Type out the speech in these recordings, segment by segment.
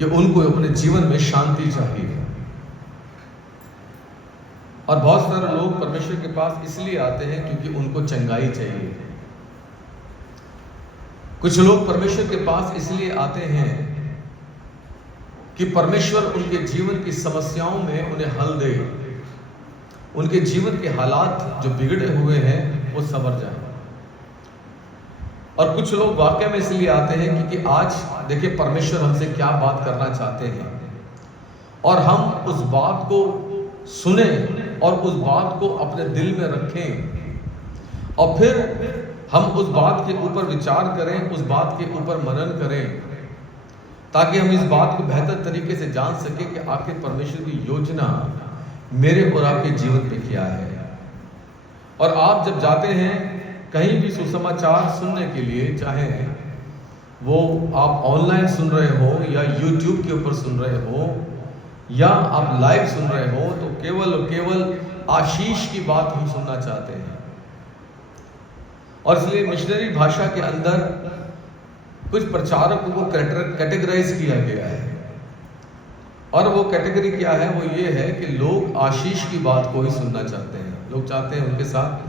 कि उनको अपने जीवन में शांति चाहिए। और बहुत सारे लोग परमेश्वर के पास इसलिए आते हैं क्योंकि उनको चंगाई चाहिए। कुछ लोग परमेश्वर के पास इसलिए आते हैं कि परमेश्वर उनके जीवन की समस्याओं में उन्हें हल दे, उनके जीवन के हालात जो बिगड़े हुए हैं वो संवर जाए। और कुछ लोग वाकई में इसलिए आते हैं क्योंकि आज देखिए परमेश्वर हमसे क्या बात करना चाहते हैं और हम उस बात को सुने और उस बात को अपने दिल में रखें और फिर हम उस बात के ऊपर विचार करें, उस बात के ऊपर मनन करें, ताकि हम इस बात को बेहतर तरीके से जान सकें कि आखिर परमेश्वर की योजना मेरे और आपके जीवन पे क्या है। और आप जब जाते हैं कहीं भी सुसमाचार सुनने के लिए, चाहे वो आप ऑनलाइन सुन रहे हो या यूट्यूब के ऊपर सुन रहे हो या आप लाइव सुन रहे हो, तो केवल और केवल आशीष की बात हम सुनना चाहते हैं। और इसलिए मिशनरी भाषा के अंदर कुछ प्रचारकों को कैटेगराइज किया गया है और वो कैटेगरी क्या है, वो ये है कि लोग आशीष की बात को ही सुनना चाहते हैं। लोग चाहते हैं उनके साथ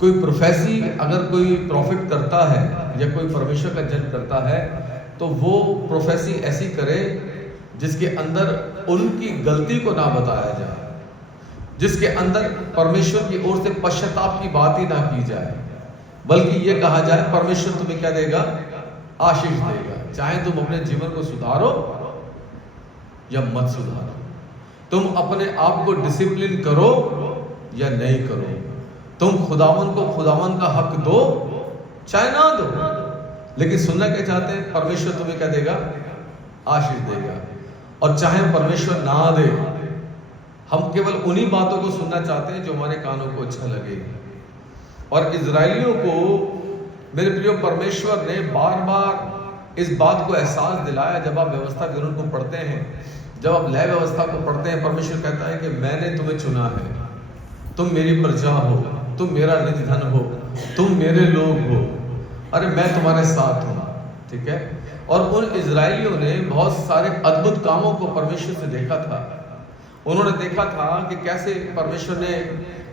कोई प्रोफेसी अगर कोई प्रॉफिट करता है या कोई परमेश्वर का जन करता है तो वो प्रोफेसी ऐसी करे जिसके अंदर उनकी गलती को ना बताया जाए, जिसके अंदर परमेश्वर की ओर से पश्चाताप की बात ही ना की जाए, बल्कि ये कहा जाए परमेश्वर तुम्हें क्या देगा, आशीष देगा। चाहे तुम अपने जीवन को सुधारो या मत सुधारो, तुम अपने आप को डिसिप्लिन करो या नहीं करो, तुम खुदावन को खुदावन का हक दो चाहे ना दो, लेकिन सुनना क्या चाहते हैं, परमेश्वर तुम्हें क्या देगा, आशीष देगा। और चाहे परमेश्वर ना दे, हम केवल उन्हीं बातों को सुनना चाहते हैं जो हमारे कानों को अच्छा लगे। और इजराइलियों को मेरे प्रिय परमेश्वर ने बार बार इस बात को एहसास दिलाया। जब आप व्यवस्था विवरण को पढ़ते हैं, जब आप लय व्यवस्था को पढ़ते हैं, परमेश्वर कहता है कि मैंने तुम्हें चुना है, तुम मेरी प्रजा हो, तुम मेरा निज धन हो, तुम मेरे लोग हो, अरे मैं तुम्हारे साथ हूं। ठीक है। और उन इजराइलियों ने बहुत सारे अद्भुत कामों को परमेश्वर से देखा था। उन्होंने देखा था कि कैसे परमेश्वर ने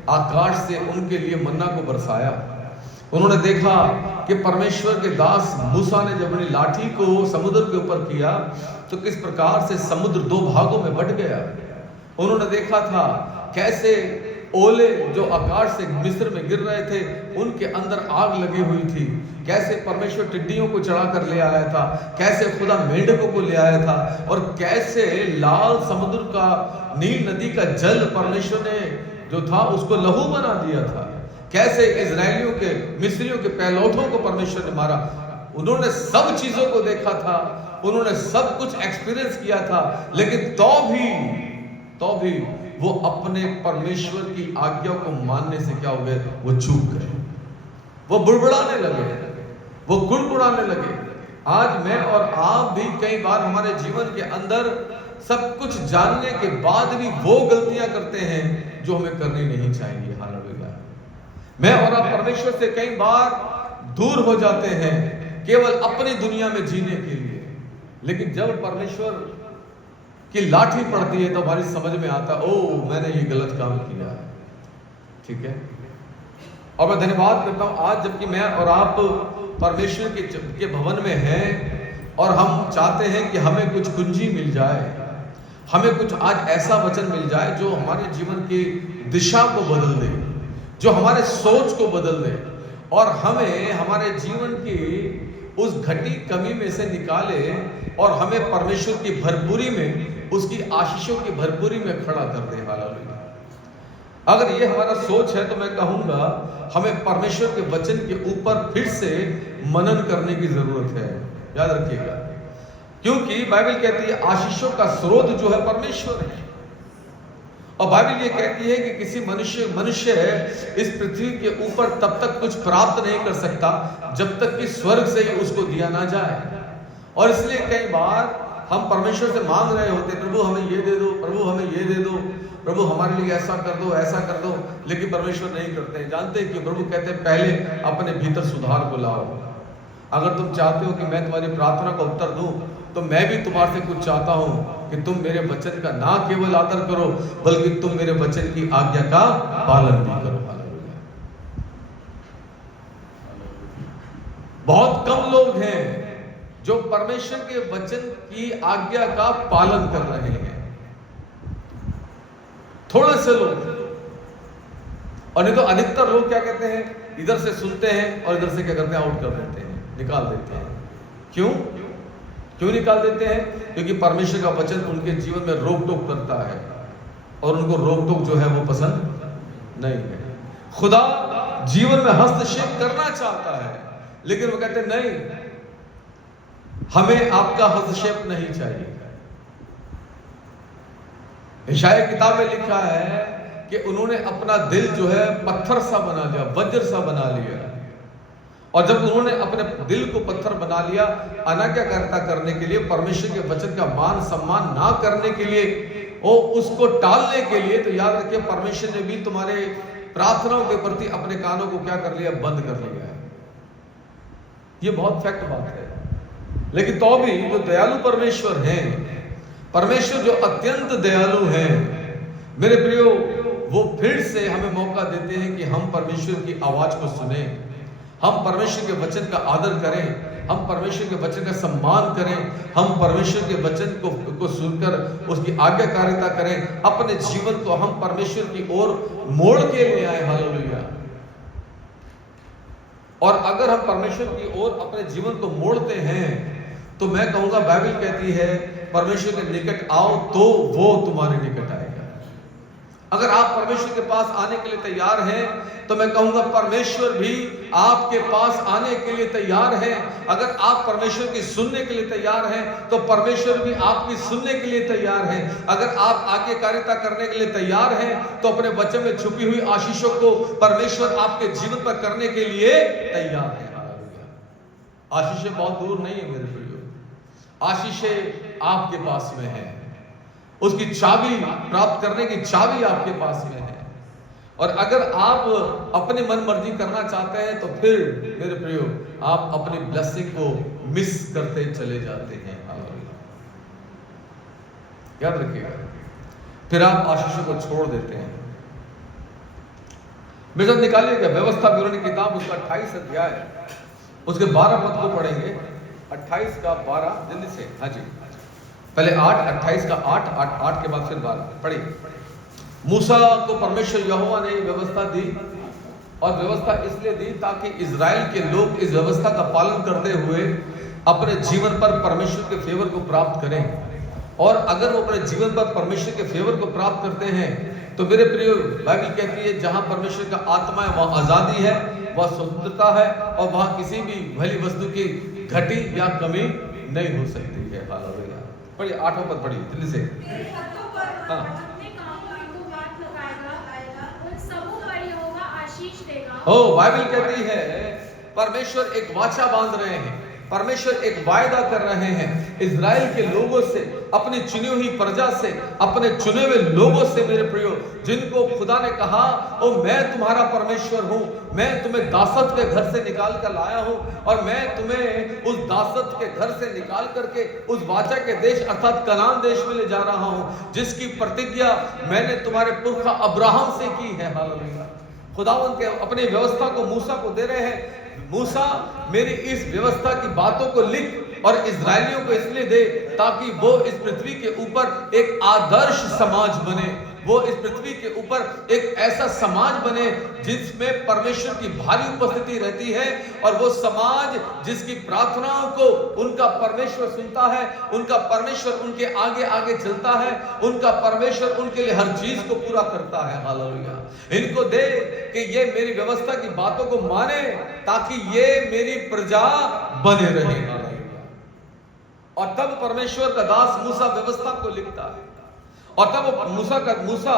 आकाश से उनके लिए मन्ना को बरसाया। उन्होंने देखा कि परमेश्वर के दास मूसा ने जब अपनी लाठी को समुद्र के ऊपर किया तो किस प्रकार से समुद्र दो भागों में बंट गया। उन्होंने देखा था कैसे ओले जो आकाश से मिस्र में गिर रहे थे उनके अंदर आग लगी हुई थी, कैसे परमेश्वर टिड्डियों को चढ़ा कर ले आया था, कैसे खुदा मेंढकों को ले आया था, और कैसे लाल समुद्र का, नील नदी का जल परमेश्वर ने जो था उसको लहू बना दिया था, कैसे इजराइलियों के, मिस्रियों के पैलौठों को परमेश्वर ने मारा। उन्होंने सब चीजों को देखा था, उन्होंने सब कुछ एक्सपीरियंस किया था, लेकिन तो भी वो अपने परमेश्वर की आज्ञा को मानने से क्या हो गए, वो चूक गए, वो बुड़बुड़ाने लगे, वो गुड़गुड़ाने लगे। आज मैं और आप भी कई बार हमारे जीवन के अंदर सब कुछ जानने के बाद भी वो गलतियां करते हैं जो हमें करनी नहीं चाहिए। हालेलुया। मैं और आप परमेश्वर से कई बार दूर हो जाते हैं केवल अपनी दुनिया में जीने के लिए, लेकिन जब परमेश्वर की लाठी पड़ती है तो हमारी समझ में आता, ओ मैंने ये गलत काम किया है। ठीक है। और मैं धन्यवाद करता हूं आज जबकि मैं और आप परमेश्वर के भवन में हैं और हम चाहते हैं कि हमें कुछ कुंजी मिल जाए, हमें कुछ आज ऐसा वचन मिल जाए जो हमारे जीवन की दिशा को बदल दे, जो हमारे सोच को बदल दे और हमें हमारे जीवन की उस घटी कमी में से निकाले और हमें परमेश्वर की भरपूरी में, उसकी आशीषों की भरपूरी में खड़ा कर दे। हालेलुया। अगर ये हमारा सोच है तो मैं कहूंगा हमें परमेश्वर के वचन के ऊपर फिर से मनन करने की जरूरत है। याद रखिएगा, क्योंकि बाइबल कहती है आशीषों का स्रोत जो है परमेश्वर है। और बाइबल ये कहती है कि किसी मनुष्य इस पृथ्वी के ऊपर तब तक कुछ प्राप्त नहीं कर सकता जब तक कि स्वर्ग से ही उसको दिया ना जाए। और इसलिए कई बार हम परमेश्वर से मांग रहे होते, प्रभु हमें ये दे दो, प्रभु हमें ये दे दो, प्रभु हमारे लिए ऐसा कर दो, ऐसा कर दो, लेकिन परमेश्वर नहीं करते हैं। जानते हैं कि प्रभु कहते हैं पहले अपने भीतर सुधार को लाओ, अगर तुम चाहते हो कि मैं तुम्हारी प्रार्थना का उत्तर दूं, तो मैं भी तुम्हारे से कुछ चाहता हूं कि तुम मेरे वचन का ना केवल आदर करो, बल्कि तुम मेरे वचन की आज्ञा का पालन भी करो। हालेलुया। बहुत कम लोग हैं जो परमेश्वर के वचन की आज्ञा का पालन कर रहे हैं, थोड़े से लोग। और नहीं तो अधिकतर लोग क्या कहते हैं, इधर से सुनते हैं और इधर से क्या करते हैं, आउट कर देते हैं, निकाल देते हैं। क्यों निकाल देते हैं? क्योंकि परमेश्वर का वचन उनके जीवन में रोक टोक करता है और उनको रोक टोक जो है वो पसंद नहीं है। खुदा जीवन में हस्तक्षेप करना चाहता है, लेकिन वो कहते नहीं, हमें आपका हस्तक्षेप नहीं चाहिए। यशायाह किताब में लिखा है कि उन्होंने अपना दिल जो है पत्थर सा बना लिया, वज्र सा बना लिया। और जब उन्होंने अपने दिल को पत्थर बना लिया अनाज्ञाकारिता करने के लिए, परमेश्वर के वचन का मान सम्मान ना करने के लिए, वो उसको टालने के लिए, तो याद रखिए परमेश्वर ने भी तुम्हारे प्रार्थनाओं के प्रति अपने कानों को क्या कर लिया, बंद कर लिया है। ये बहुत फैक्ट बात है। लेकिन तो भी जो दयालु परमेश्वर हैं, परमेश्वर जो अत्यंत दयालु हैं, मेरे प्रियो, वो फिर से हमें मौका देते हैं कि हम परमेश्वर की आवाज को सुने, हम परमेश्वर के वचन का आदर करें, हम परमेश्वर के वचन का सम्मान करें, हम परमेश्वर के वचन को सुनकर उसकी आज्ञाकारिता करें, अपने जीवन को हम परमेश्वर की ओर मोड़ के ले आए। हालेलुया। और अगर हम परमेश्वर की ओर अपने जीवन को मोड़ते हैं, तो मैं कहूंगा, बाइबल कहती है परमेश्वर के निकट आओ तो वो तुम्हारे निकट आएगा। अगर आप परमेश्वर के पास आने के लिए तैयार हैं, तो मैं कहूंगा परमेश्वर भी आपके पास आने के लिए तैयार है। अगर आप परमेश्वर की सुनने के लिए तैयार हैं, तो परमेश्वर भी आपकी सुनने के लिए तैयार है। अगर आप आज्ञाकारिता करने के लिए तैयार हैं, तो अपने वचन में छुपी हुई आशीषों को परमेश्वर आपके जीवन पर करने के लिए तैयार है। आशीषें बहुत दूर नहीं है मेरे प्रियो, आशीषें आपके पास में है। उसकी चाबी प्राप्त करने की चाबी आपके पास में है। और अगर आप अपनी मन मर्जी करना चाहते हैं, तो फिर मेरे प्रियो आप अपनी ब्लेसिंग को मिस करते चले जाते हैं। याद रखिएगा, फिर आप आशीषों को छोड़ देते हैं। मेरे साथ निकालिएगा व्यवस्था विवरण की किताब, उसका 28 अध्याय, उसके 12 पद को पढ़ेंगे। 28 का 12 जल्दी से। हाँ जी, पहले 8, 28 का 8 के बाद फिर 12 पढ़िए। मूसा को परमेश्वर यहोवा ने व्यवस्था दी, और व्यवस्था इसलिए दी ताकि इजराइल के लोग इस व्यवस्था का पालन करते हुए अपने जीवन पर परमेश्वर के फेवर को प्राप्त करें। और अगर वो अपने जीवन पर परमेश्वर के फेवर को प्राप्त करते हैं, तो मेरे प्रिय, बाइबल कहती है जहां परमेश्वर का आत्मा है वहां आजादी है, वह स्वतंत्रता है, और वहां किसी भी भली वस्तु की घटी या कमी नहीं हो सकती है। हालेलुया। पढ़िए 8वां पद पढ़िए जल्दी से। हाँ, ओ बाइबल कहती है परमेश्वर एक वाचा बांध रहे हैं, परमेश्वर एक वायदा कर रहे हैं इजराइल के लोगों से, अपनी चुनी हुई प्रजा से, अपने चुने हुए लोगों से, मेरे प्रियो, जिनको खुदा ने कहा, ओ मैं तुम्हारा परमेश्वर हूं, मैं तुम्हें दासत के घर से निकाल कर लाया हूं, और मैं तुम्हें उस दासत के घर से निकाल करके उस वाचा के देश अर्थात कनान देश में ले जा रहा हूं, जिसकी प्रतिज्ञा मैंने तुम्हारे पुरखा अब्राहम से की है। हालेलुया। खुदावंद के अपनी व्यवस्था को मूसा को दे रहे हैं, मूसा मेरी इस व्यवस्था की बातों को लिख और इजरायलियों को इसलिए दे ताकि वो इस पृथ्वी के ऊपर एक आदर्श समाज बने, वो इस पृथ्वी के ऊपर एक ऐसा समाज बने जिसमें परमेश्वर की भारी उपस्थिति रहती है, और वो समाज जिसकी प्रार्थनाओं को उनका परमेश्वर सुनता है, उनका परमेश्वर उनके आगे आगे चलता है, उनका परमेश्वर उनके लिए हर चीज को पूरा करता है। हालेलुया। इनको दे कि ये मेरी व्यवस्था की बातों को माने ताकि ये मेरी प्रजा बने रहे। हालेलुया। और तब परमेश्वर का दास मूसा व्यवस्था को लिखता है, और तब मूसा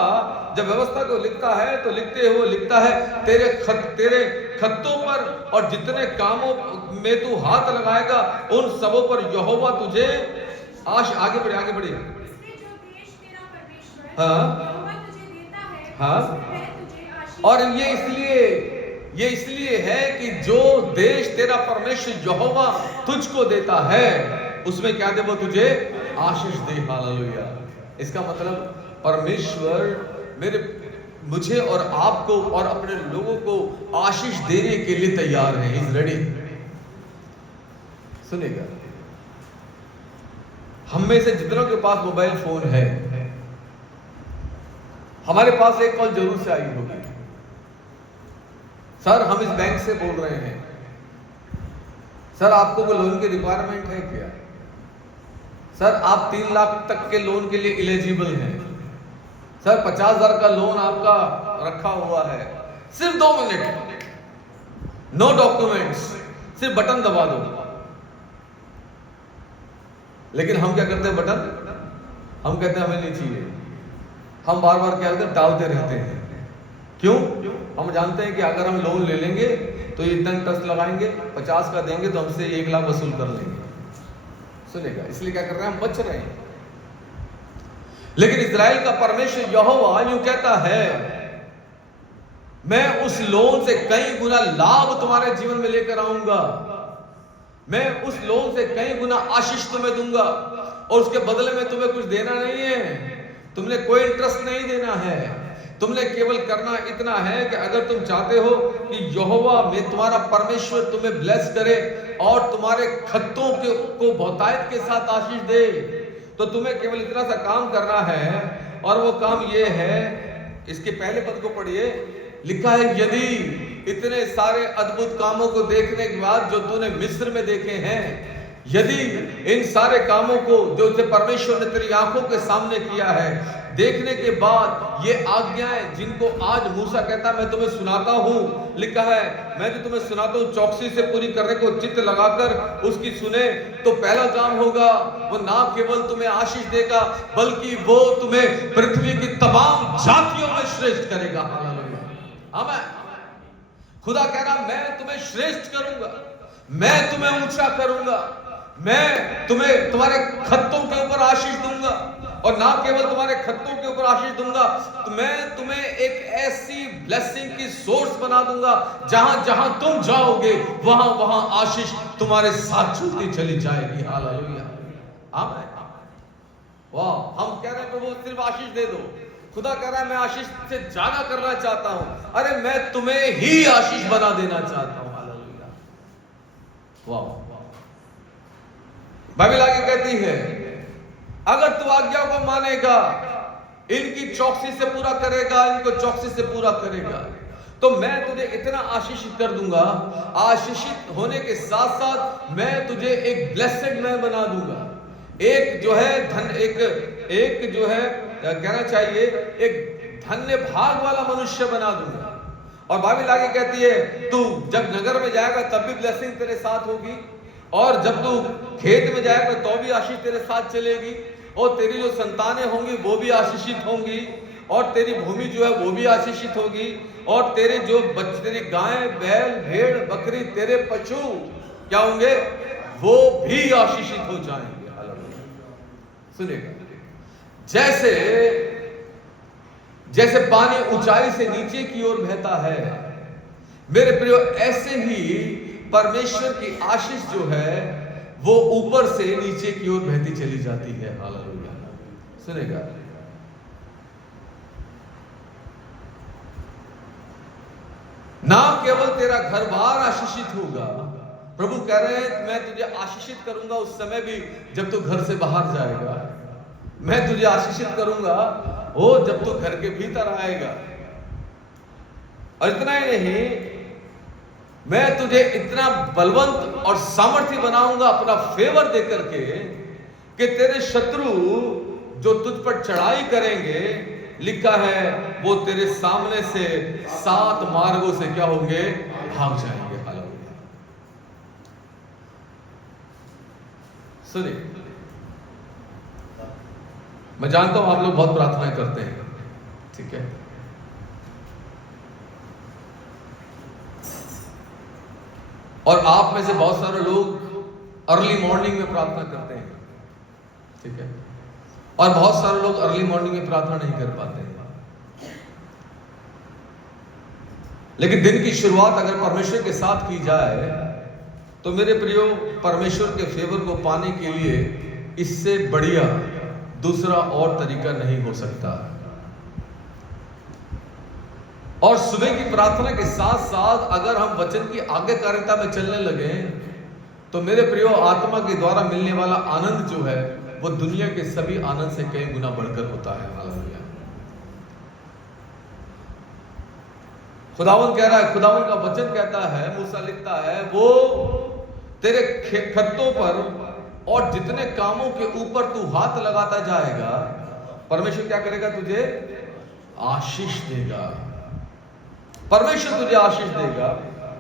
जब व्यवस्था को लिखता है तो लिखते हुए लिखता है, तेरे खत्तों पर और जितने कामों में तू हाथ लगाएगा उन सबों पर यहोवा तुझे आगे बढ़िए। हाँ, और ये इसलिए ये इसलिए है कि जो देश तेरा परमेश्वर यहोवा तुझको देता है उसमें क्या दे, वो तुझे आशीष दे। हालेलुया। इसका मतलब परमेश्वर मुझे और आपको और अपने लोगों को आशीष देने के लिए तैयार है। He is ready. सुनेगा, हम में से जितनों के पास मोबाइल फोन है, हमारे पास एक कॉल जरूर से आई होगी, सर हम इस बैंक से बोल रहे हैं, सर आपको कोई लोन की रिक्वायरमेंट है क्या, सर आप 3 लाख तक के लोन के लिए एलिजिबल हैं, सर 50,000 का लोन आपका रखा हुआ है, सिर्फ 2 मिनट, नो डॉक्यूमेंट्स, सिर्फ बटन दबा दो। लेकिन हम क्या करते हैं, बटन हम कहते हैं हमें नहीं चाहिए, हम बार बार क्या करते हैं, डालते रहते हैं। क्यों? हम जानते हैं कि अगर हम लोन ले लेंगे तो ये इतना इंटरेस्ट लगाएंगे, 50 का देंगे तो हमसे 1 लाख वसूल कर लेंगे। सुनेगा, इसलिए क्या कर रहे हैं, हम बच रहे हैं। लेकिन इस्राएल का परमेश्वर यहोवा यूं कहता है, मैं उस लोन से कई गुना लाभ तुम्हारे जीवन में लेकर आऊंगा, मैं उस लोन से कई गुना आशीष तुम्हें दूंगा, और उसके बदले में तुम्हें कुछ देना नहीं है, तुमने कोई इंटरेस्ट नहीं देना है, तुमने केवल करना इतना है कि अगर तुम चाहते हो कि यहोवा में तुम्हारा परमेश्वर तुम्हें ब्लेस करे और तुम्हारे खत्तों को बहुतायत के साथ आशीष दे, तो तुम्हें केवल इतना सा काम करना है, और वो काम ये है, इसके पहले पद को पढ़िए, लिखा है, यदि इतने सारे अद्भुत कामों को देखने के बाद जो तूने मिस्र में देखे हैं, यदि इन सारे कामों को जो परमेश्वर ने तेरी आंखों के सामने किया है, देखने के बाद ये आज्ञाएं जिनको आज मूसा कहता मैं तुम्हें सुनाता हूं, लिखा है मैं जो तुम्हें सुनाता हूं चौकसी से पूरी करने को चित्त लगाकर उसकी सुने, तो पहला काम होगा, वो ना केवल तुम्हें आशीष देगा बल्कि वो तुम्हें पृथ्वी की तमाम जातियों में श्रेष्ठ करेगा। हालेलुया, आमीन। खुदा कह रहा मैं तुम्हें श्रेष्ठ करूंगा, मैं तुम्हें ऊंचा करूंगा, मैं तुम्हें तुम्हारे खत्तों के ऊपर आशीष दूंगा, और ना केवल तुम्हारे खत्तों के ऊपर आशीष दूंगा, तो मैं तुम्हें एक ऐसी ब्लेसिंग की सोर्स बना दूंगा, जहां जहां तुम जाओगे वहां वहां आशीष तुम्हारे साथ चलती चली जाएगी। हालेलुया, आमीन। वाह, हम कह रहे हैं प्रभु सिर्फ आशीष दे दो, खुदा कह रहा है मैं आशीष से ज्यादा करना चाहता हूं, अरे मैं तुम्हें ही आशीष बना देना चाहता हूं। हालेलुया, वाह। बाइबल आगे कहती है, अगर तू आज्ञा को मानेगा, इनकी चौकसी से पूरा करेगा, इनको चौकसी से पूरा करेगा, तो मैं तुझे इतना आशीषित कर दूंगा, आशीषित होने के साथ साथ मैं तुझे एक ब्लेसेड मैन बना दूंगा, एक जो है धन, एक जो है कहना चाहिए एक धन्य भाग वाला मनुष्य बना दूंगा। और बाइबल आगे कहती है, तू जब नगर में जाएगा तब भी ब्लेसिंग तेरे साथ होगी, और जब तू खेत में जाएगा तो भी आशीष तेरे साथ चलेगी, और तेरी जो संतानें होंगी वो भी आशीषित होंगी, और तेरी भूमि जो है वो भी आशीषित होगी, और तेरे जो बच्चे, तेरी गाय बैल भेड़ बकरी, तेरे पशु क्या होंगे, वो भी आशीषित हो जाएंगे। सुनेगा, जैसे जैसे पानी ऊंचाई से नीचे की ओर बहता है, मेरे प्रियो, ऐसे ही परमेश्वर की आशीष जो है वो ऊपर से नीचे की ओर बहती चली जाती है। हालेलुया, सुनेगा, ना केवल तेरा घर बार आशीषित होगा, प्रभु कह रहे हैं मैं तुझे आशीषित करूंगा उस समय भी जब तू घर से बाहर जाएगा, मैं तुझे आशीषित करूंगा वो जब तू घर के भीतर आएगा, और इतना ही नहीं, मैं तुझे इतना बलवंत और सामर्थ्य बनाऊंगा अपना फेवर देकर के कि तेरे शत्रु जो तुझ पर चढ़ाई करेंगे, लिखा है वो तेरे सामने से 7 मार्गों से क्या होंगे, भाग जाएंगे। हालेलुया, सुनिए, मैं जानता हूं आप लोग बहुत प्रार्थनाएं करते हैं, ठीक है, और आप में से बहुत सारे लोग अर्ली मॉर्निंग में प्रार्थना करते हैं, ठीक है, और बहुत सारे लोग अर्ली मॉर्निंग में प्रार्थना नहीं कर पाते हैं। लेकिन दिन की शुरुआत अगर परमेश्वर के साथ की जाए तो मेरे प्रियो, परमेश्वर के फेवर को पाने के लिए इससे बढ़िया दूसरा और तरीका नहीं हो सकता। और सुबह की प्रार्थना के साथ साथ अगर हम वचन की आज्ञाकारिता में चलने लगे तो मेरे प्रियो, आत्मा के द्वारा मिलने वाला आनंद जो है वो दुनिया के सभी आनंद से कई गुना बढ़कर होता है। हालेलुया। खुदावन कह रहा है, खुदावन का वचन कहता है, मूसा लिखता है, वो तेरे खत्तों पर और जितने कामों के ऊपर तू हाथ लगाता जाएगा, परमेश्वर क्या करेगा? तुझे आशीष देगा। परमेश्वर तुझे आशीष देगा।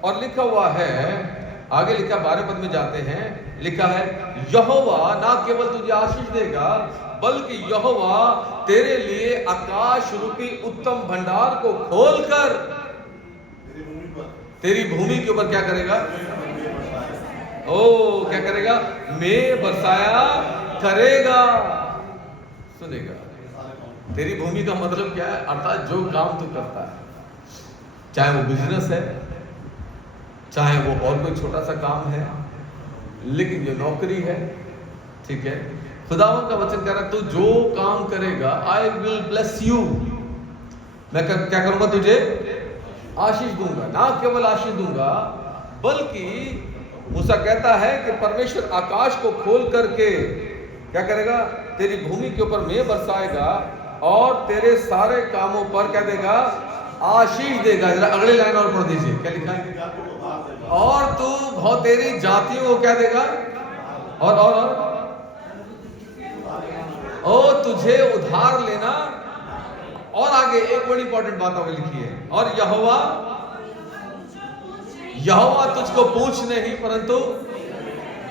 और लिखा हुआ है, आगे लिखा 12 पद में जाते हैं, लिखा है, यहोवा ना केवल तुझे आशीष देगा बल्कि यहोवा तेरे लिए आकाश रूपी उत्तम भंडार को खोलकर तेरी भूमि के ऊपर क्या करेगा? ओ क्या करेगा? मैं बरसाया करेगा। सुनेगा। तेरी भूमि का मतलब क्या है? अर्थात जो काम तू करता है, चाहे वो बिजनेस है, चाहे वो और कोई छोटा सा काम है, लेकिन जो नौकरी है, ठीक है, खुदावन का वचन कह रहा है, तू जो काम करेगा, आई विल ब्लेस यू, मैं क्या करूंगा? तुझे आशीष दूंगा। ना केवल आशीष दूंगा बल्कि मूसा कहता है कि परमेश्वर आकाश को खोल करके क्या करेगा? तेरी भूमि के ऊपर मेंह बरसाएगा और तेरे सारे कामों पर क्या देगा? आशीष देगा। जरा अगली लाइन और पढ़ दीजिए, क्या लिखा है? और तू बहुत तेरी जातियों को क्या देगा? और ओ तुझे उधार लेना। और आगे एक बड़ी इंपॉर्टेंट बात आगे लिखी है, और यहोवा तुझको पूछ नहीं परंतु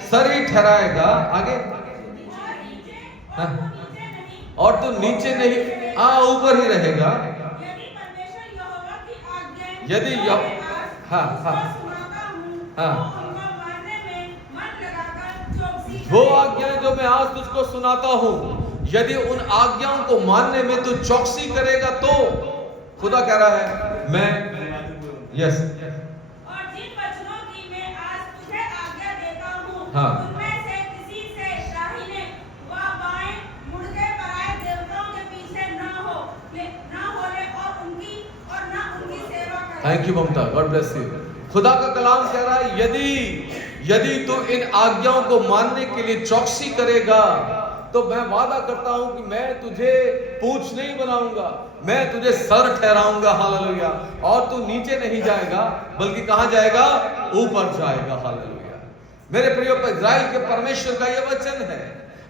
सर ही ठहराएगा। आगे और तू नीचे नहीं, ऊपर ही रहेगा। यदि वो आज्ञाएं जो मैं आज तुझको सुनाता हूं, यदि उन आज्ञाओं को मानने में तू चौकसी करेगा तो खुदा कह रहा है, मैं यस और जिन वचनों की मैं आज तुझे आज्ञा देता हूं, हाँ, उनमें से किसी से दाहिने व बाएं मुड़के पराए देवताओं के पीछे न होले और न उनकी सेवा करे। Thank you Mamta, God bless you. खुदा का कलाम कह रहा है, यदि तू इन आज्ञाओं को मानने के लिए चौकसी करेगा तो मैं वादा करता हूं कि मैं तुझे पूंछ नहीं बनाऊंगा, मैं तुझे सर ठहराऊंगा। हालेलुया। और तू नीचे नहीं जाएगा बल्कि कहां जाएगा? ऊपर जाएगा। हालेलुया। मेरे प्रियो, इज़राइल के परमेश्वर का यह वचन है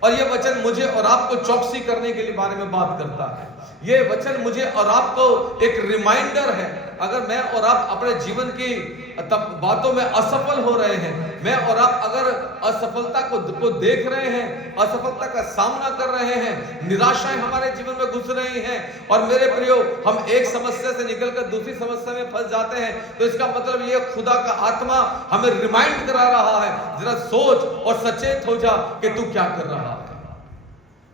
और यह वचन मुझे और आपको चौकसी करने के लिए बारे में बात करता है। यह वचन मुझे और आपको एक रिमाइंडर है। अगर मैं और आप अपने जीवन की बातों में असफल हो रहे हैं, मैं और आप अगर असफलता को देख रहे हैं, असफलता का सामना कर रहे हैं, निराशाएं हमारे जीवन में घुस रही हैं और मेरे प्रियो हम एक समस्या से निकलकर दूसरी समस्या में फंस जाते हैं, तो इसका मतलब ये खुदा का आत्मा हमें रिमाइंड करा रहा है, जरा सोच और सचेत हो जा कि तू क्या कर रहा है।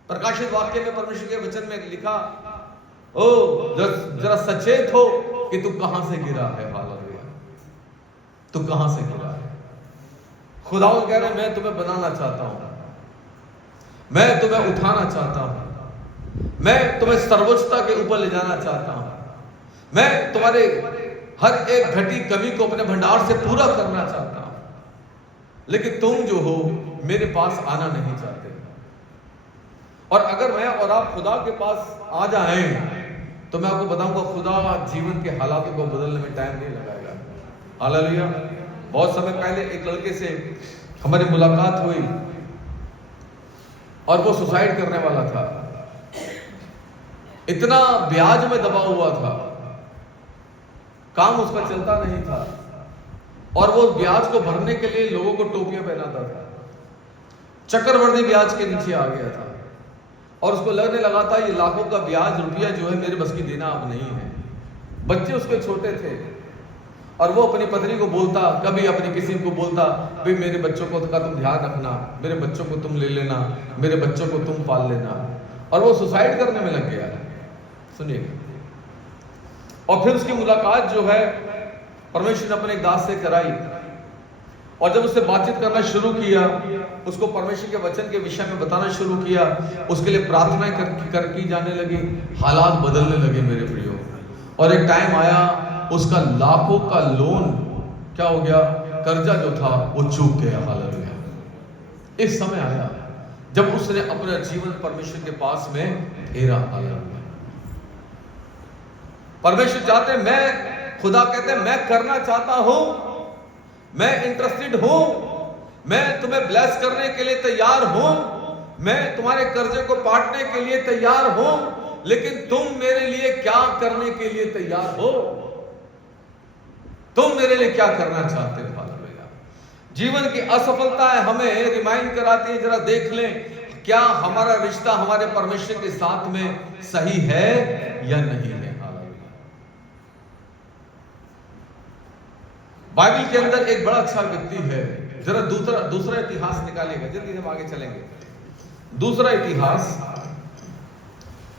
प्रकाशित वाक्य में परमेश्वर के वचन में लिखा, ओ जरा सचेत हो कि तू कहां से गिरा है। हालेलुया। तू कहां से गिरा है। खुदावंद कह रहे हैं, मैं तुम्हें बनाना चाहता हूं, मैं तुम्हें उठाना चाहता हूं, मैं तुम्हें सर्वोच्चता के ऊपर ले जाना चाहता हूं, मैं तुम्हारे हर एक घटी कमी को अपने भंडार से पूरा करना चाहता हूं, लेकिन तुम जो हो मेरे पास आना नहीं चाहते। और अगर मैं और आप खुदा के पास आ जाएं तो मैं आपको बताऊंगा, खुदा जीवन के हालातों को बदलने में टाइम नहीं लगाएगा। हालेलुया। बहुत समय पहले एक लड़के से हमारी मुलाकात हुई और वो सुसाइड करने वाला था। इतना ब्याज में दबा हुआ था, काम उसका चलता नहीं था और वो ब्याज को भरने के लिए लोगों को टोपियां पहनाता था। चक्रवर्ती ब्याज के नीचे आ गया था और उसको लगने लगा था ये लाखों का ब्याज रुपया जो है मेरे बस की देना अब नहीं है। बच्चे उसके छोटे थे और वो अपनी पत्नी को बोलता, कभी अपनी किसी को बोलता, भाई मेरे बच्चों को का तुम ध्यान रखना, मेरे बच्चों को तुम ले लेना, मेरे बच्चों को तुम पाल लेना, और वो सुसाइड करने में लग गया। सुनिए। और फिर उसकी मुलाकात जो है परमेश्वर ने अपने एक दास से कराई, और जब उससे बातचीत करना शुरू किया, उसको परमेश्वर के वचन के विषय में बताना शुरू किया, उसके लिए प्रार्थनाएं की जाने लगी, हालात बदलने लगे मेरे प्रियो। और एक टाइम आया, उसका लाखों का लोन क्या हो गया, कर्जा जो था वो चूक गया। हालेलुया। इस समय आया जब उसने अपना जीवन परमेश्वर के पास में फेरा। हालेलुया। परमेश्वर चाहते हैं, मैं, खुदा कहते हैं मैं करना चाहता हूं, मैं इंटरेस्टेड हूं, मैं तुम्हें ब्लेस करने के लिए तैयार हूं, मैं तुम्हारे कर्जे को पाटने के लिए तैयार हूं, लेकिन तुम मेरे लिए क्या करने के लिए तैयार हो? तुम मेरे लिए क्या करना चाहते हो? हालेलुया। जीवन की असफलताएं हमें रिमाइंड कराती है, जरा देख लें क्या हमारा रिश्ता हमारे परमेश्वर के साथ में सही है या नहीं है। हालेलुया। बाइबल के अंदर एक बड़ा अच्छा व्यक्ति है, जरा दूसरा इतिहास निकालिएगा, जल्दी से हम आगे चलेंगे। दूसरा इतिहास,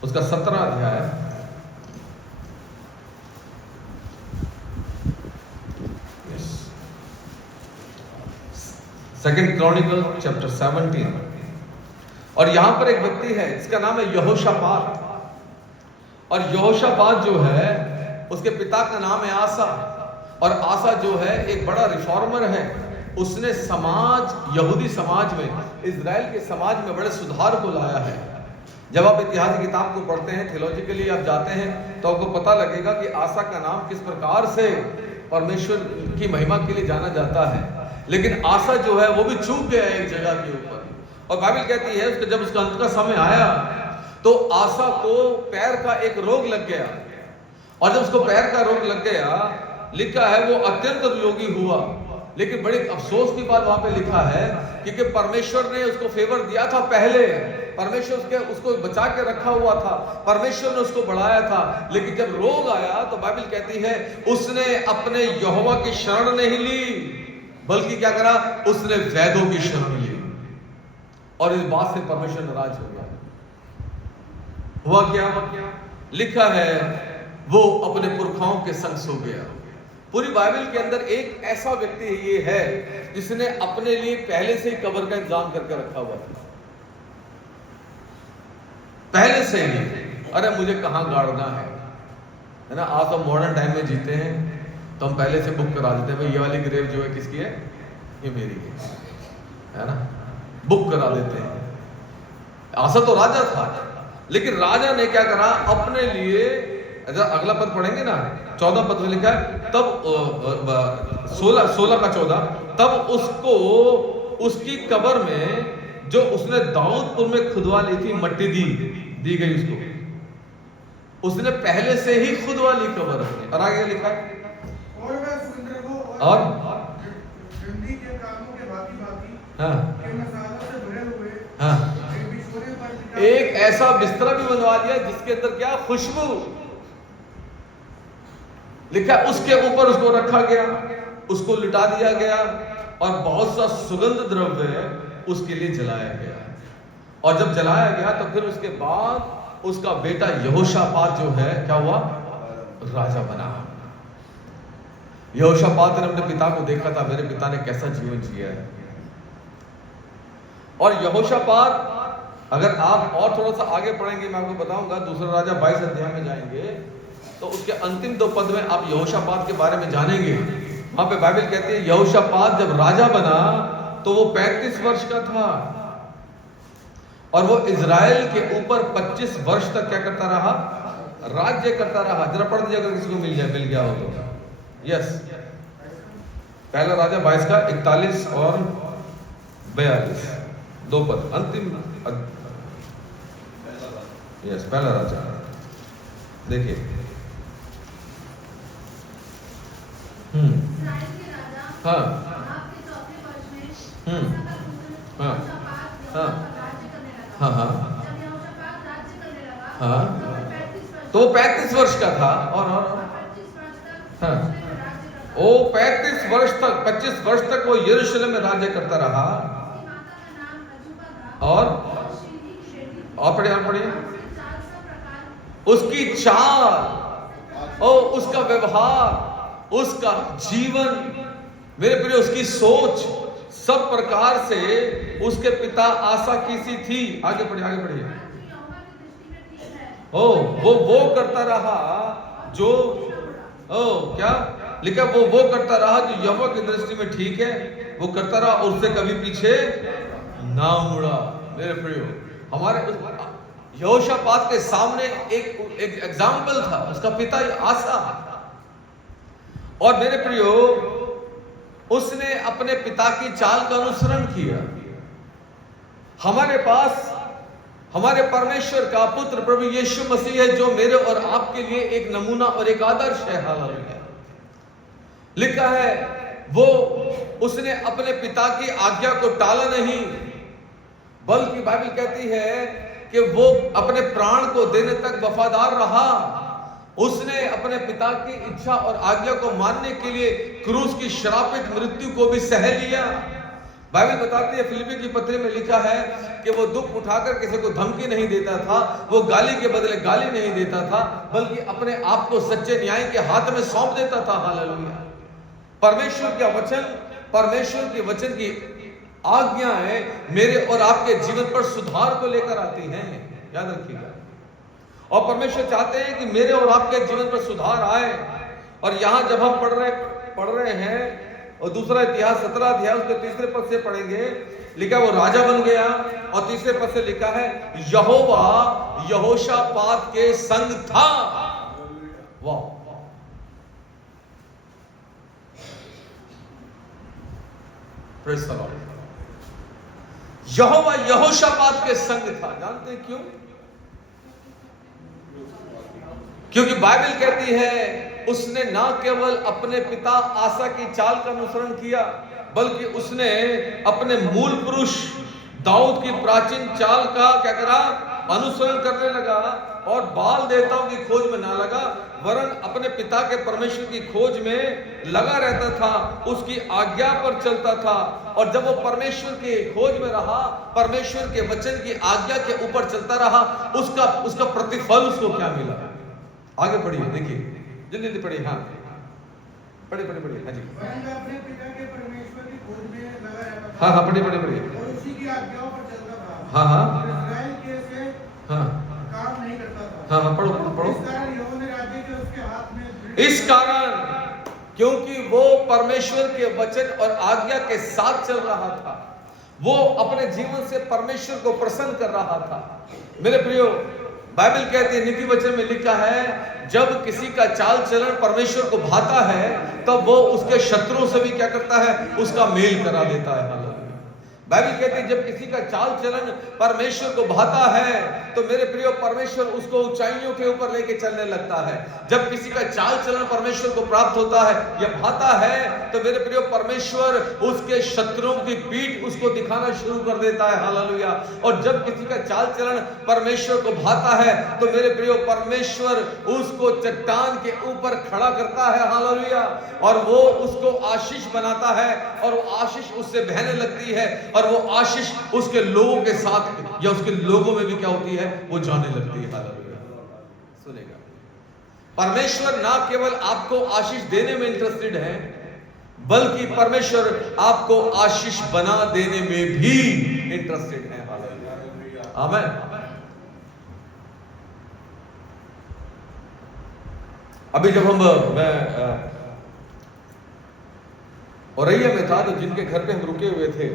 उसका 17 अध्याय, सेकंड क्रॉनिकल चैप्टर 17। और यहां पर एक व्यक्ति है, इसका नाम है यहोशापात। और यहोशापात जो है, उसके पिता का नाम है आसा। और आसा जो है एक बड़ा रिफॉर्मर है। उसने समाज, यहूदी समाज में, इजराइल के समाज में बड़े सुधार को लाया है। जब आप इतिहास की किताब को पढ़ते हैं, थियोलॉजिकली आप जाते हैं, तो आपको पता लगेगा कि आसा का नाम किस प्रकार से परमेश्वर की महिमा के लिए जाना जाता है। लेकिन आसा जो है वो भी चूक गया एक जगह के ऊपर। और बाइबल कहती है उसके जब उसका अंत का समय आया, तो आसा को पैर का एक रोग लग गया। और जब उसको पैर का रोग लग गया, लिखा है वो अत्यंत रोगी हुआ। लेकिन बड़े अफसोस की बात वहां पे लिखा है, क्योंकि परमेश्वर ने उसको फेवर दिया था पहले, परमेश्वर उसको बचा के रखा हुआ था, परमेश्वर ने उसको बढ़ाया था। लेकिन जब रोग आया तो बाइबल कहती है उसने अपने यहोवा की शरण नहीं ली, बल्कि क्या करा, उसने वैदों की शरण ली। और इस बात से परमेश्वर नाराज हो गया। हुआ क्या? लिखा है वो अपने पुरखाओं के संग सो गया। पूरी बाइबल के अंदर एक ऐसा व्यक्ति ये है जिसने अपने लिए पहले से ही कब्र का इंतजाम करके रखा हुआ था, पहले से ही। अरे मुझे कहां गाड़ना है ना। आज तो मॉडर्न टाइम में जीते हैं, तो हम पहले से बुक करा देते हैं, भाई ये वाली ग्रेव जो है किसकी है, ये मेरी है ना, बुक करा देते हैं। आसा तो राजा था, लेकिन राजा ने क्या करा, अपने लिए, अगला पद पढ़ेंगे ना, 14 पद में लिखा है, तब 16 का 14, तब उसको उसकी कब्र में जो उसने दाऊदपुर में खुदवा ली थी, मट्टी दी गई उसको। उसने पहले से ही खुदवा ली कब्र में। और आगे लिखा है, और के कामों के भांति के मसालों से भरे हुए एक ऐसा बिस्तरा भी बनवा दिया जिसके अंदर क्या, खुशबू। लिखा उसके ऊपर उसको रखा गया, उसको लिटा दिया गया, और बहुत सा सुगंध द्रव्य उसके लिए जलाया गया। और जब जलाया गया तो फिर उसके बाद उसका बेटा यहोशापात जो है क्या हुआ, राजा बना। यहोशापात ने अपने पिता को देखा था, मेरे पिता ने कैसा जीवन जिया है। और यहोशापात, अगर आप और थोड़ा सा आगे पढ़ेंगे, मैं आपको बताऊंगा, दूसरा राजा 22 अध्याय में जाएंगे तो उसके अंतिम 2 पद में आप यहोशापात के बारे में जानेंगे। वहां पे बाइबल कहती है यहोशापात जब राजा बना तो वो 35 वर्ष का था, और वो इजराइल के ऊपर 25 वर्ष तक क्या करता रहा, राज्य करता रहा। जरा पढ़ दीजिए, अगर किसी को मिल गया हो तो। यस, पहला राजा 22 का 41 और 42, 2 पद अंतिम। यस, पहला राजा देखिए। हाँ हाँ हाँ हाँ, तो 35 वर्ष का था। और हाँ, वो 35 वर्ष तक, 25 वर्ष तक वो यरूशलेम में राज्य करता रहा। और पढ़िए उसकी चाल और उसका व्यवहार उसका जीवन, मेरे प्रिय उसकी सोच सब प्रकार से उसके पिता आसा की सी थी। आगे बढ़िए। ओ वो करता रहा जो क्या लिखा, वो करता रहा जो यहोवा की दृष्टि में ठीक है, वो करता रहा और उससे कभी पीछे ना मुड़ा। मेरे प्रियो, हमारे यहोशापात के सामने एक एग्जाम्पल था, उसका पिता आसा। और मेरे प्रियो, उसने अपने पिता की चाल का अनुसरण किया। हमारे पास हमारे परमेश्वर का पुत्र प्रभु यीशु मसीह है, जो मेरे और आपके लिए एक नमूना और एक आदर्श है। हालेलुया। लिखा है वो उसने अपने पिता की आज्ञा को टाला नहीं, बल्कि बाइबल कहती है कि वो अपने प्राण को देने तक वफादार रहा। उसने अपने पिता की इच्छा और आज्ञा को मानने के लिए क्रूस की श्रापित मृत्यु को भी सह लिया। बाइबल बताती है, फिलिप्पी की पत्री में लिखा है कि वो दुख उठाकर किसी को धमकी नहीं देता था, वो गाली के बदले गाली नहीं देता था, बल्कि अपने आप को सच्चे न्याय के हाथ में सौंप देता था। हालेलुया। परमेश्वर के वचन की आज्ञाएं मेरे और आपके जीवन पर सुधार को लेकर आती हैं, याद रखिएगा। और परमेश्वर चाहते हैं कि मेरे और आपके जीवन पर सुधार आए। और यहां जब हम पढ़ रहे हैं, और दूसरा इतिहास 17 अध्याय उसके 3 पद से पढ़ेंगे, लिखा वो राजा बन गया। और 3 पद से लिखा है यहोवा यहोशापात के संग था। वाह, प्रेज़ द लॉर्ड। यहोवा यहोशापात के संग था। जानते हैं क्यों? क्योंकि बाइबल कहती है उसने ना केवल अपने पिता आसा की चाल का अनुसरण किया, बल्कि उसने अपने मूल पुरुष दाऊद की प्राचीन चाल का क्या करा? अनुसरण करने लगा। और बाल देवताओं की खोज में ना लगा, वरन अपने पिता के परमेश्वर की खोज में लगा रहता था, उसकी आज्ञा पर चलता था। और जब वो परमेश्वर की खोज में रहा, परमेश्वर के वचन की आज्ञा के ऊपर चलता रहा, उसका प्रतिफल उसको क्या मिला? आगे पढ़िए, देखिए, जल्दी पढ़िए। हाँ, पढ़िए। हाँ जी, अपने पिता के परमेश्वर की खोज में लगा रहता था। हाँ, पढ़िए। और उसी की आज्ञाओं पर चलता था। हाँ, और इस्राएल के से काम नहीं करता था। हाँ, पढ़ो। इस कारण यहोवा ने राज्य के उसके हाथ में। इस कारण, क्योंकि वो परमेश्वर के वचन और आज्ञा के साथ चल रहा था, वो अपने जीवन से परमेश्वर को प्रसन्न कर रहा था। मेरे प्रियो, बाइबल कहती है, नीति वचन में लिखा है, जब किसी का चाल चलन परमेश्वर को भाता है, तब वो उसके शत्रुओं से भी क्या करता है? उसका मेल करा देता है। हालेलुया। बाइबल कहती है, जब किसी का चाल चलन परमेश्वर को भाता है, तो मेरे प्रियो, परमेश्वर उसको ऊंचाइयों के ऊपर लेके चलने लगता है। जब किसी का चाल चलन परमेश्वर को प्राप्त होता है या भाता है, तो मेरे प्रियो, परमेश्वर उसके शत्रुओं की पीठ उसको दिखाना शुरू कर देता है। हालेलुया। और जब किसी का चाल चलन परमेश्वर को भाता है, तो मेरे प्रियो, परमेश्वर उसको चट्टान के ऊपर खड़ा करता है। हालेलुया। और वो उसको आशीष बनाता है, और वो आशीष उससे बहने लगती है, और वो आशीष उसके लोगों के साथ या उसके लोगों में भी क्या होती है? वो जाने लगती है। हालेलुया। सुनेगा, परमेश्वर ना केवल आपको आशीष देने में इंटरेस्टेड है, बल्कि परमेश्वर आपको आशीष बना देने में भी इंटरेस्टेड है। हालेलुया। आमीन। अभी जब मैं औरैया में था, तो जिनके घर पे हम रुके हुए थे,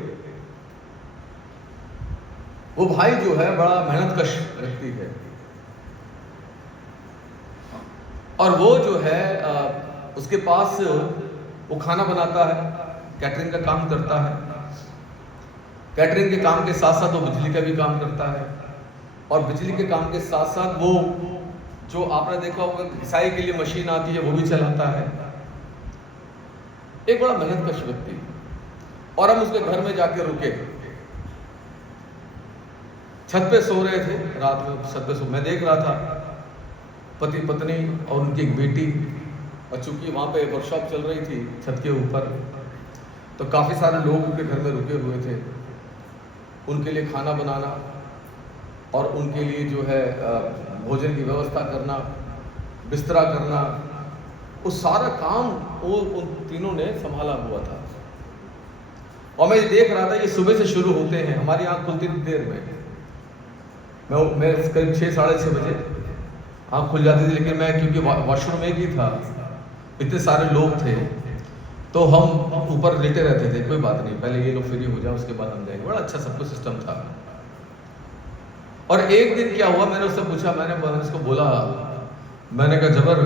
वो भाई जो है बड़ा मेहनतकश व्यक्ति है। और वो जो है उसके पास वो खाना बनाता है, कैटरिंग का काम करता है। कैटरिंग के काम के साथ साथ वो बिजली का भी काम करता है। और बिजली के काम के साथ साथ वो जो आपने देखा होगा घिसाई के लिए मशीन आती है, वो भी चलाता है। एक बड़ा मेहनतकश व्यक्ति। और हम उसके घर में जाके रुके, छत पे सो रहे थे, रात में छत पे मैं देख रहा था पति पत्नी और उनकी एक बेटी। और चूंकि वहां पे वर्कशॉप चल रही थी छत के ऊपर, तो काफी सारे लोग उनके घर में रुके हुए थे। उनके लिए खाना बनाना और उनके लिए जो है भोजन की व्यवस्था करना, बिस्तरा करना, वो सारा काम वो उन तीनों ने संभाला हुआ था। और मैं देख रहा था ये सुबह से शुरू होते हैं, हमारी आंख खुलती थी देर में, मैं करीब 6 साढ़े 6 बजे आँख खुल जाती थी, लेकिन मैं क्योंकि वॉशरूम एक ही था, इतने सारे लोग थे, तो हम ऊपर लेटे रहते थे, कोई बात नहीं, पहले ये लोग फ्री हो जाए उसके बाद हम जाएंगे, बड़ा अच्छा सब कुछ सिस्टम था। और एक दिन क्या हुआ, मैंने उससे पूछा, मैंने उसको बोला, मैंने कहा जबर,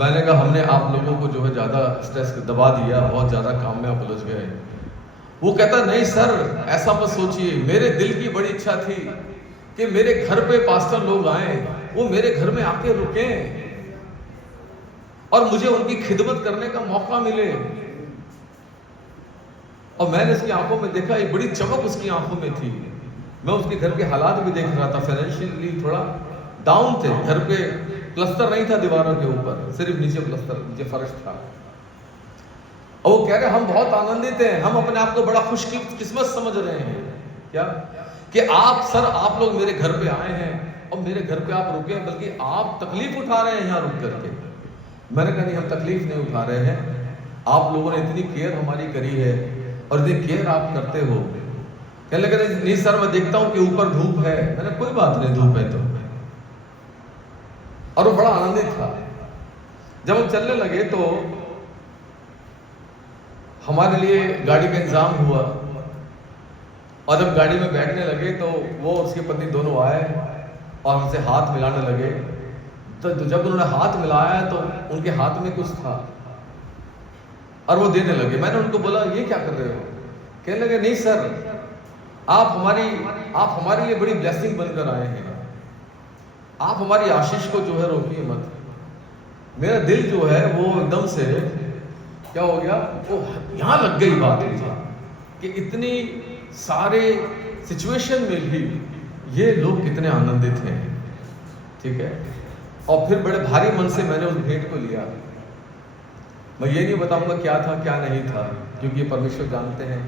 मैंने कहा हमने आप लोगों को जो है ज़्यादा स्ट्रेस दबा दिया, बहुत ज़्यादा काम में आप उलझ गए। वो कहता नहीं सर, ऐसा मत सोचिए, मेरे दिल की बड़ी इच्छा थी कि मेरे घर पे पास्टर लोग आए, वो मेरे घर में आके रुके और मुझे उनकी खिदमत करने का मौका मिले। और मैंने उसकी आंखों में देखा, एक बड़ी चमक उसकी आंखों में थी। मैं उसके घर के हालात भी देख रहा था, फाइनेंशियली थोड़ा डाउन थे, घर पे प्लस्तर नहीं था दीवारों के ऊपर, सिर्फ नीचे प्लस्तर, नीचे फर्श था। और वो कह रहे हम बहुत आनंदित हैं, हम अपने आप को बड़ा खुशकिस्मत समझ रहे हैं क्या कि आप सर, आप लोग मेरे घर पे आए हैं और मेरे घर पे आप रुके, बल्कि आप तकलीफ उठा रहे हैं यहाँ रुक करके। मैंने कहा नहीं, हम तकलीफ नहीं उठा रहे हैं, आप लोगों ने इतनी केयर हमारी करी है और इतनी केयर आप करते हो। कहने लगे नहीं सर, मैं देखता हूं कि ऊपर धूप है। मैंने कोई बात नहीं, धूप है तो। और वो बड़ा आनंदित था। जब हम चलने लगे तो हमारे लिए गाड़ी का इंतजाम हुआ, और जब गाड़ी में बैठने लगे तो वो और उसके पत्नी दोनों आए और हमसे हाथ मिलाने लगे। तो जब उन्होंने हाथ मिलाया तो उनके हाथ में कुछ था और वो देने लगे। मैंने उनको बोला ये क्या कर रहे हो? कहने लगे नहीं सर, आप हमारे लिए बड़ी ब्लेसिंग बनकर आए हैं, आप हमारी आशीष को जो है रोकिए मत। मेरा दिल जो है वो एकदम से क्या हो गया, वो यहां लग गई बात मुझे कि इतनी सारे सिचुएशन में भी ये लोग कितने आनंदित हैं। ठीक है, और फिर बड़े भारी मन से मैंने उस भेंट को लिया। मैं ये नहीं बताऊंगा क्या था क्या नहीं था, क्योंकि ये परमेश्वर जानते हैं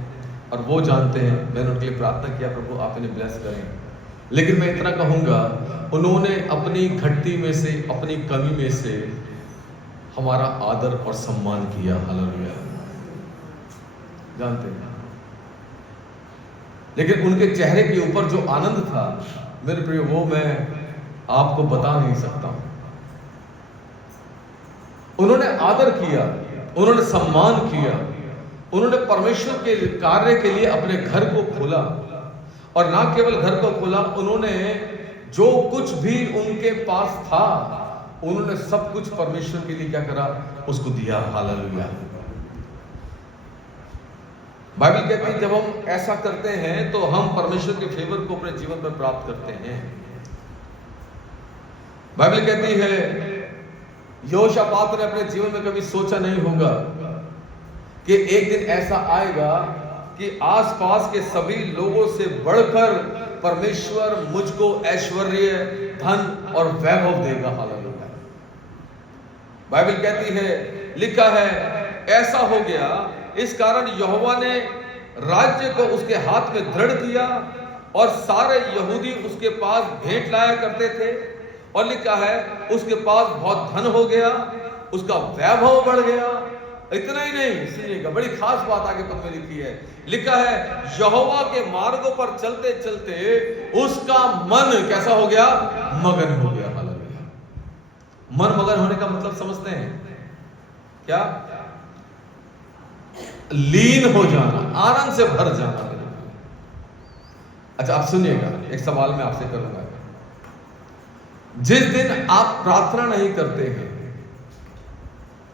और वो जानते हैं। मैंने उनके लिए प्रार्थना किया, प्रभु आप इन्हें ब्लेस करें। लेकिन मैं इतना कहूंगा, उन्होंने अपनी घटती में से, अपनी कमी में से हमारा आदर और सम्मान किया। हालेलुया, जानते हैं। लेकिन उनके चेहरे के ऊपर जो आनंद था मेरे प्रिय, वो मैं आपको बता नहीं सकता हूं। उन्होंने आदर किया, उन्होंने सम्मान किया, उन्होंने परमेश्वर के कार्य के लिए अपने घर को खोला। और ना केवल घर को खोला, उन्होंने जो कुछ भी उनके पास था, उन्होंने सब कुछ परमेश्वर के लिए क्या करा, उसको दिया। हालेलुया। बाइबल कहती है जब हम ऐसा करते हैं तो हम परमेश्वर के फेवर को अपने जीवन में प्राप्त करते हैं। बाइबल कहती है यहोशापात ने अपने जीवन में कभी सोचा नहीं होगा कि एक दिन ऐसा आएगा कि आसपास के सभी लोगों से बढ़कर परमेश्वर मुझको ऐश्वर्य, धन और वैभव देगा। हालेलुया। बाइबल कहती है, लिखा है, ऐसा हो गया, इस कारण यहोवा ने राज्य को उसके हाथ में दृढ़ किया और सारे यहूदी उसके पास भेंट लाया करते थे। और लिखा है उसके पास बहुत धन हो गया, उसका वैभव बढ़ गया। इतना ही नहीं, सुनिएगा, बड़ी खास बात आगे पद में लिखी है। लिखा है यहोवा के मार्गों पर चलते चलते उसका मन कैसा हो गया, मगन हो गया। हालेलुया। मन मगन होने का मतलब समझते हैं क्या? लीन हो जाना, आनंद से भर जाना। अच्छा, आप सुनिएगा, एक सवाल मैं आपसे करूंगा। जिस दिन आप प्रार्थना नहीं करते हैं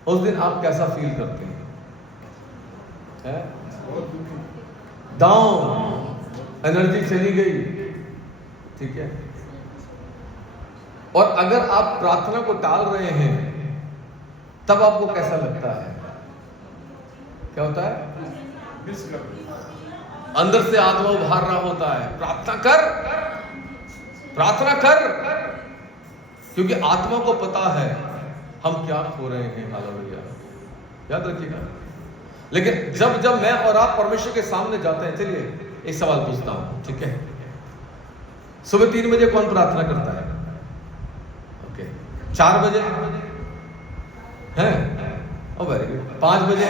उस दिन आप कैसा फील करते हैं? डाउन, एनर्जी चली गई। ठीक है। और अगर आप प्रार्थना को टाल रहे हैं तब आपको कैसा लगता है? क्या होता है? अंदर से आत्मा उभार रहा होता है, प्रार्थना कर, प्रार्थना कर, क्योंकि आत्मा को पता है हम क्या खो रहे हैं। हालेलुया, याद रखिएगा। लेकिन जब मैं और आप परमेश्वर के सामने जाते हैं, चलिए एक सवाल पूछता हूं, ठीक है? सुबह 3 बजे कौन प्रार्थना करता है? ओके, 4 बजे, हैं? ओ वेरी गुड। 5 बजे,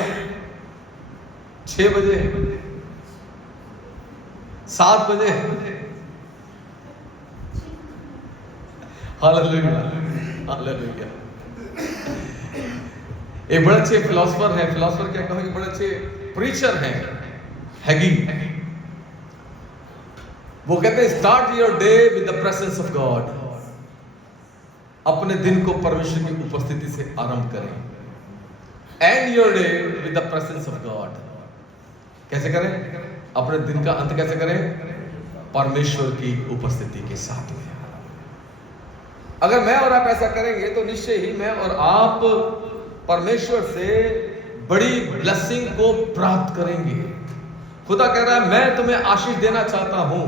6 बजे, 7 बजे। Hallelujah, hallelujah. एक बड़े अच्छे फिलोसफर हैं, फिलोसफर क्या कहोगे, बड़े अच्छे प्रीचर हैं, हैगी। वो कहते हैं start your day with the presence of God. अपने दिन को परमेश्वर की उपस्थिति से आरंभ करें। And your day with the presence of God. कैसे करें? अपने दिन का अंत कैसे करें? परमेश्वर की उपस्थिति के साथ में। अगर मैं और आप ऐसा करेंगे तो निश्चय ही मैं और आप परमेश्वर से बड़ी ब्लेसिंग को प्राप्त करेंगे। खुदा कह रहा है मैं तुम्हें आशीष देना चाहता हूं,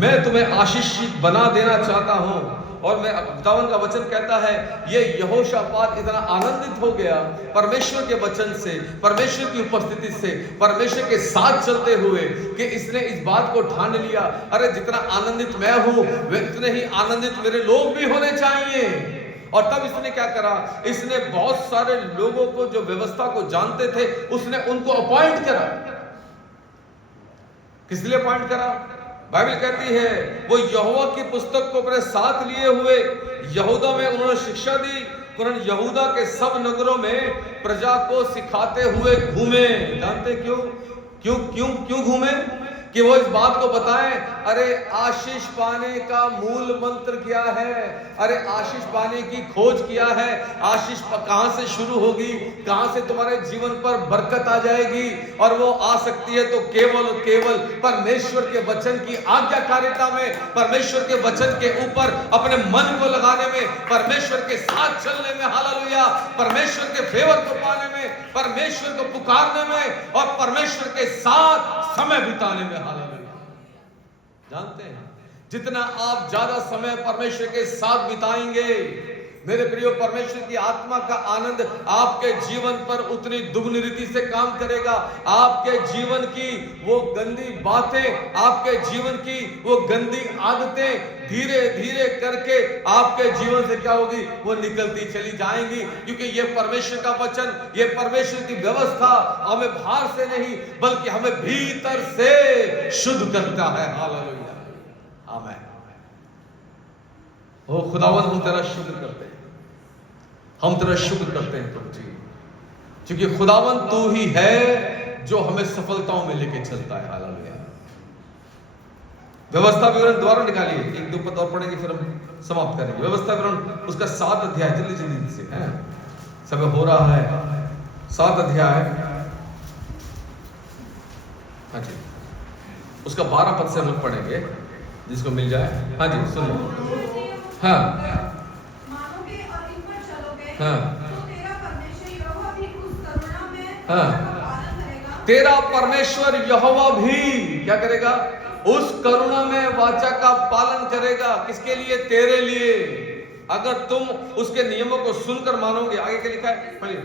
मैं तुम्हें आशीषित बना देना चाहता हूं। और मैं खुदावन का वचन कहता है ये यहोशापात इतना आनंदित हो गया परमेश्वर के वचन से, परमेश्वर की उपस्थिति से, परमेश्वर के साथ चलते हुए कि इसने इस बात को ठान लिया, अरे जितना आनंदित मैं हूं वे इतने ही आनंदित मेरे लोग भी होने चाहिए। और तब इसने क्या करा? इसने बहुत सारे लोगों को जो व्यवस्था को जानते थे उसने उनको अपॉइंट करा। किस लिए अपॉइंट करा? बाइबल कहती है वो यहोवा की पुस्तक को अपने साथ लिए हुए यहूदा में उन्होंने शिक्षा दी। उन्होंने यहूदा के सब नगरों में प्रजा को सिखाते हुए घूमे। जानते क्यों क्यों क्यों क्यों घूमे? कि वो इस बात को बताएं, अरे आशीष पाने का मूल मंत्र क्या है, अरे आशीष पाने की खोज क्या है, आशीष कहां से शुरू होगी, कहां से तुम्हारे जीवन पर बरकत आ जाएगी। और वो आ सकती है तो केवल केवल परमेश्वर के वचन की आज्ञाकारिता में, परमेश्वर के वचन के ऊपर अपने मन को लगाने में, परमेश्वर के साथ चलने में, हालेलुया, परमेश्वर के फेवर को पाने में, परमेश्वर को पुकारने में और परमेश्वर के साथ समय बिताने में। हालेलुया। जानते हैं जितना आप ज्यादा समय परमेश्वर के साथ बिताएंगे मेरे प्रियो, परमेश्वर की आत्मा का आनंद आपके जीवन पर उतनी दुगनी रीति से काम करेगा। आपके जीवन की वो गंदी बातें, आपके जीवन की वो गंदी आदतें धीरे धीरे करके आपके जीवन से क्या होगी? वो निकलती चली जाएंगी। क्योंकि ये परमेश्वर का वचन, ये परमेश्वर की व्यवस्था हमें बाहर से नहीं बल्कि हमें भीतर से शुद्ध करता है। हालेलुया, आमीन। ओ खुदावंद हम तेरा शुक्र करते हैं, हम तेरा शुक्र करते हैं प्रभु जी, क्योंकि खुदावंद तू ही है जो हमें सफलताओं में लेके चलता है। हालेलुया। व्यवस्था विवरण द्वारा निकालिए, एक दो पद और पढ़ेंगे फिर हम समाप्त करेंगे। व्यवस्था विवरण उसका 7 अध्याय, जल्दी जल्दी से है, समय हो रहा है। 7 अध्याय, हाँ जी, उसका 12 पद से हम लोग पढ़ेंगे, जिसको मिल जाए। हाँ जी सुनिए। हाँ मानोगे और इन पर चलोगे हाँ तो तेरा परमेश्वर यहोवा भी उस करुणा में हाँ। पालन करेगा। तेरा परमेश्वर यहोवा भी क्या करेगा? उस करुणा में वाचा का पालन करेगा। किसके लिए? तेरे लिए। अगर तुम उसके नियमों को सुनकर मानोगे। आगे क्या लिखा है पढ़िए।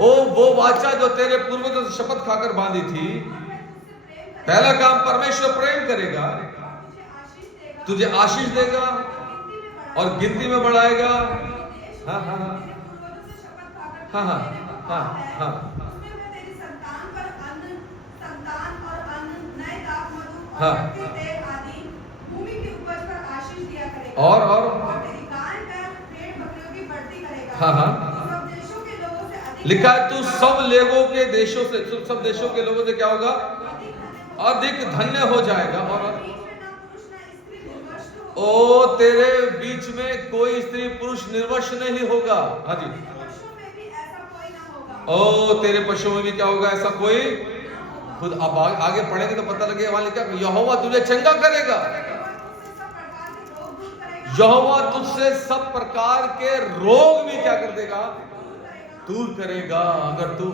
ओ वो वाचा जो तेरे पूर्वजों से शपथ खाकर बांधी थी। पहला काम, परमेश्वर प्रेम करेगा, तुझे आशीष देगा और गिनती में बढ़ाएगा। हाँ हाँ हाँ हाँ हाँ हाँ हाँ भूमि की उपज पर आशीष दिया करेगा और तेरी गाय बैल भेड़ बकरियों की बढ़ती करेगा। हाँ हाँ सब देशों के लोगों से अधिक लिखा है तू सब लोगों के देशों से, सब देशों के लोगों से क्या होगा? अधिक धन्य हो जाएगा। और ओ तेरे बीच में कोई स्त्री पुरुष निर्वश नहीं होगा। हाँ जी। ओ तेरे पशुओं में भी क्या होगा? ऐसा कोई खुद। अब आगे पढ़ेंगे तो पता लगेगा, वहां लिखा यहोवा तुझे चंगा करेगा, यहोवा तुझसे सब प्रकार के रोग भी क्या कर देगा? दूर करेगा। अगर तू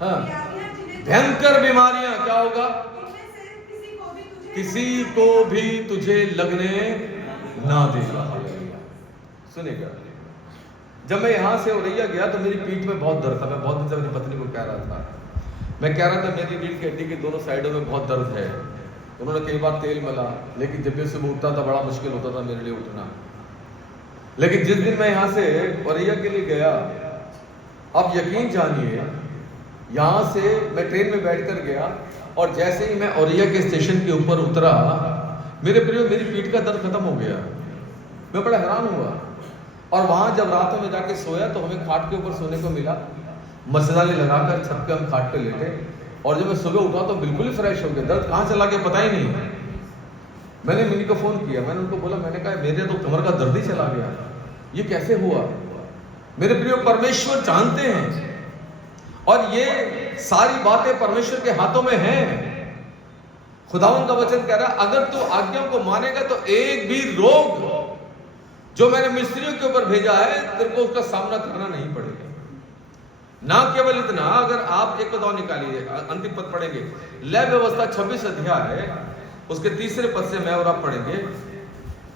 हाँ भयंकर बीमारियां क्या होगा? किसी को भी तुझे लगने ना देगा। सुनेगा। जब मैं यहां से औरैया गया तो मेरी पीठ में बहुत दर्द था। मैं बहुत दिन से अपनी पत्नी को कह रहा था, मैं कह रहा था मेरी रीढ़ की हड्डी के दोनों साइडों में बहुत दर्द है। उन्होंने कई बार तेल मला, लेकिन जब भी सुबह उठता था बड़ा मुश्किल होता था मेरे लिए उठना। लेकिन जिस दिन मैं यहां से औरैया के लिए गया, अब यकीन जानिए, यहां से मैं ट्रेन में बैठकर गया और जैसे ही मैं औरैया के स्टेशन के ऊपर उतरा, मेरे प्रियो मेरी पीठ का दर्द खत्म हो गया। मैं बड़ा हैरान हुआ। और वहां जब रात में जाके सोया तो हमें खाट के ऊपर सोने को मिला, मच्छरदानी लगाकर छत पे हम खाट पे लेटे, और जब मैं सुबह उठा तो बिल्कुल ही फ्रेश हो गया। दर्द कहां चला गया पता ही नहीं। मैंने मिनी को फोन किया, मैंने उनको बोला, मैंने कहा मेरे तो कमर का दर्द ही चला गया, ये कैसे हुआ? मेरे प्रिय परमेश्वर जानते हैं, और ये सारी बातें परमेश्वर के हाथों में हैं। खुदावन का वचन कह रहा है, अगर तू आज्ञाओं को मानेगा तो एक भी रोग जो मैंने मिस्त्रियों के ऊपर भेजा है तेरे को उसका सामना करना नहीं पड़ेगा। ना केवल इतना, अगर आप एक पद निकालिए, अंतिम पद पढ़ेंगे, लय व्यवस्था 26 अध्याय है, उसके तीसरे पद से मैं और आप पढ़ेंगे।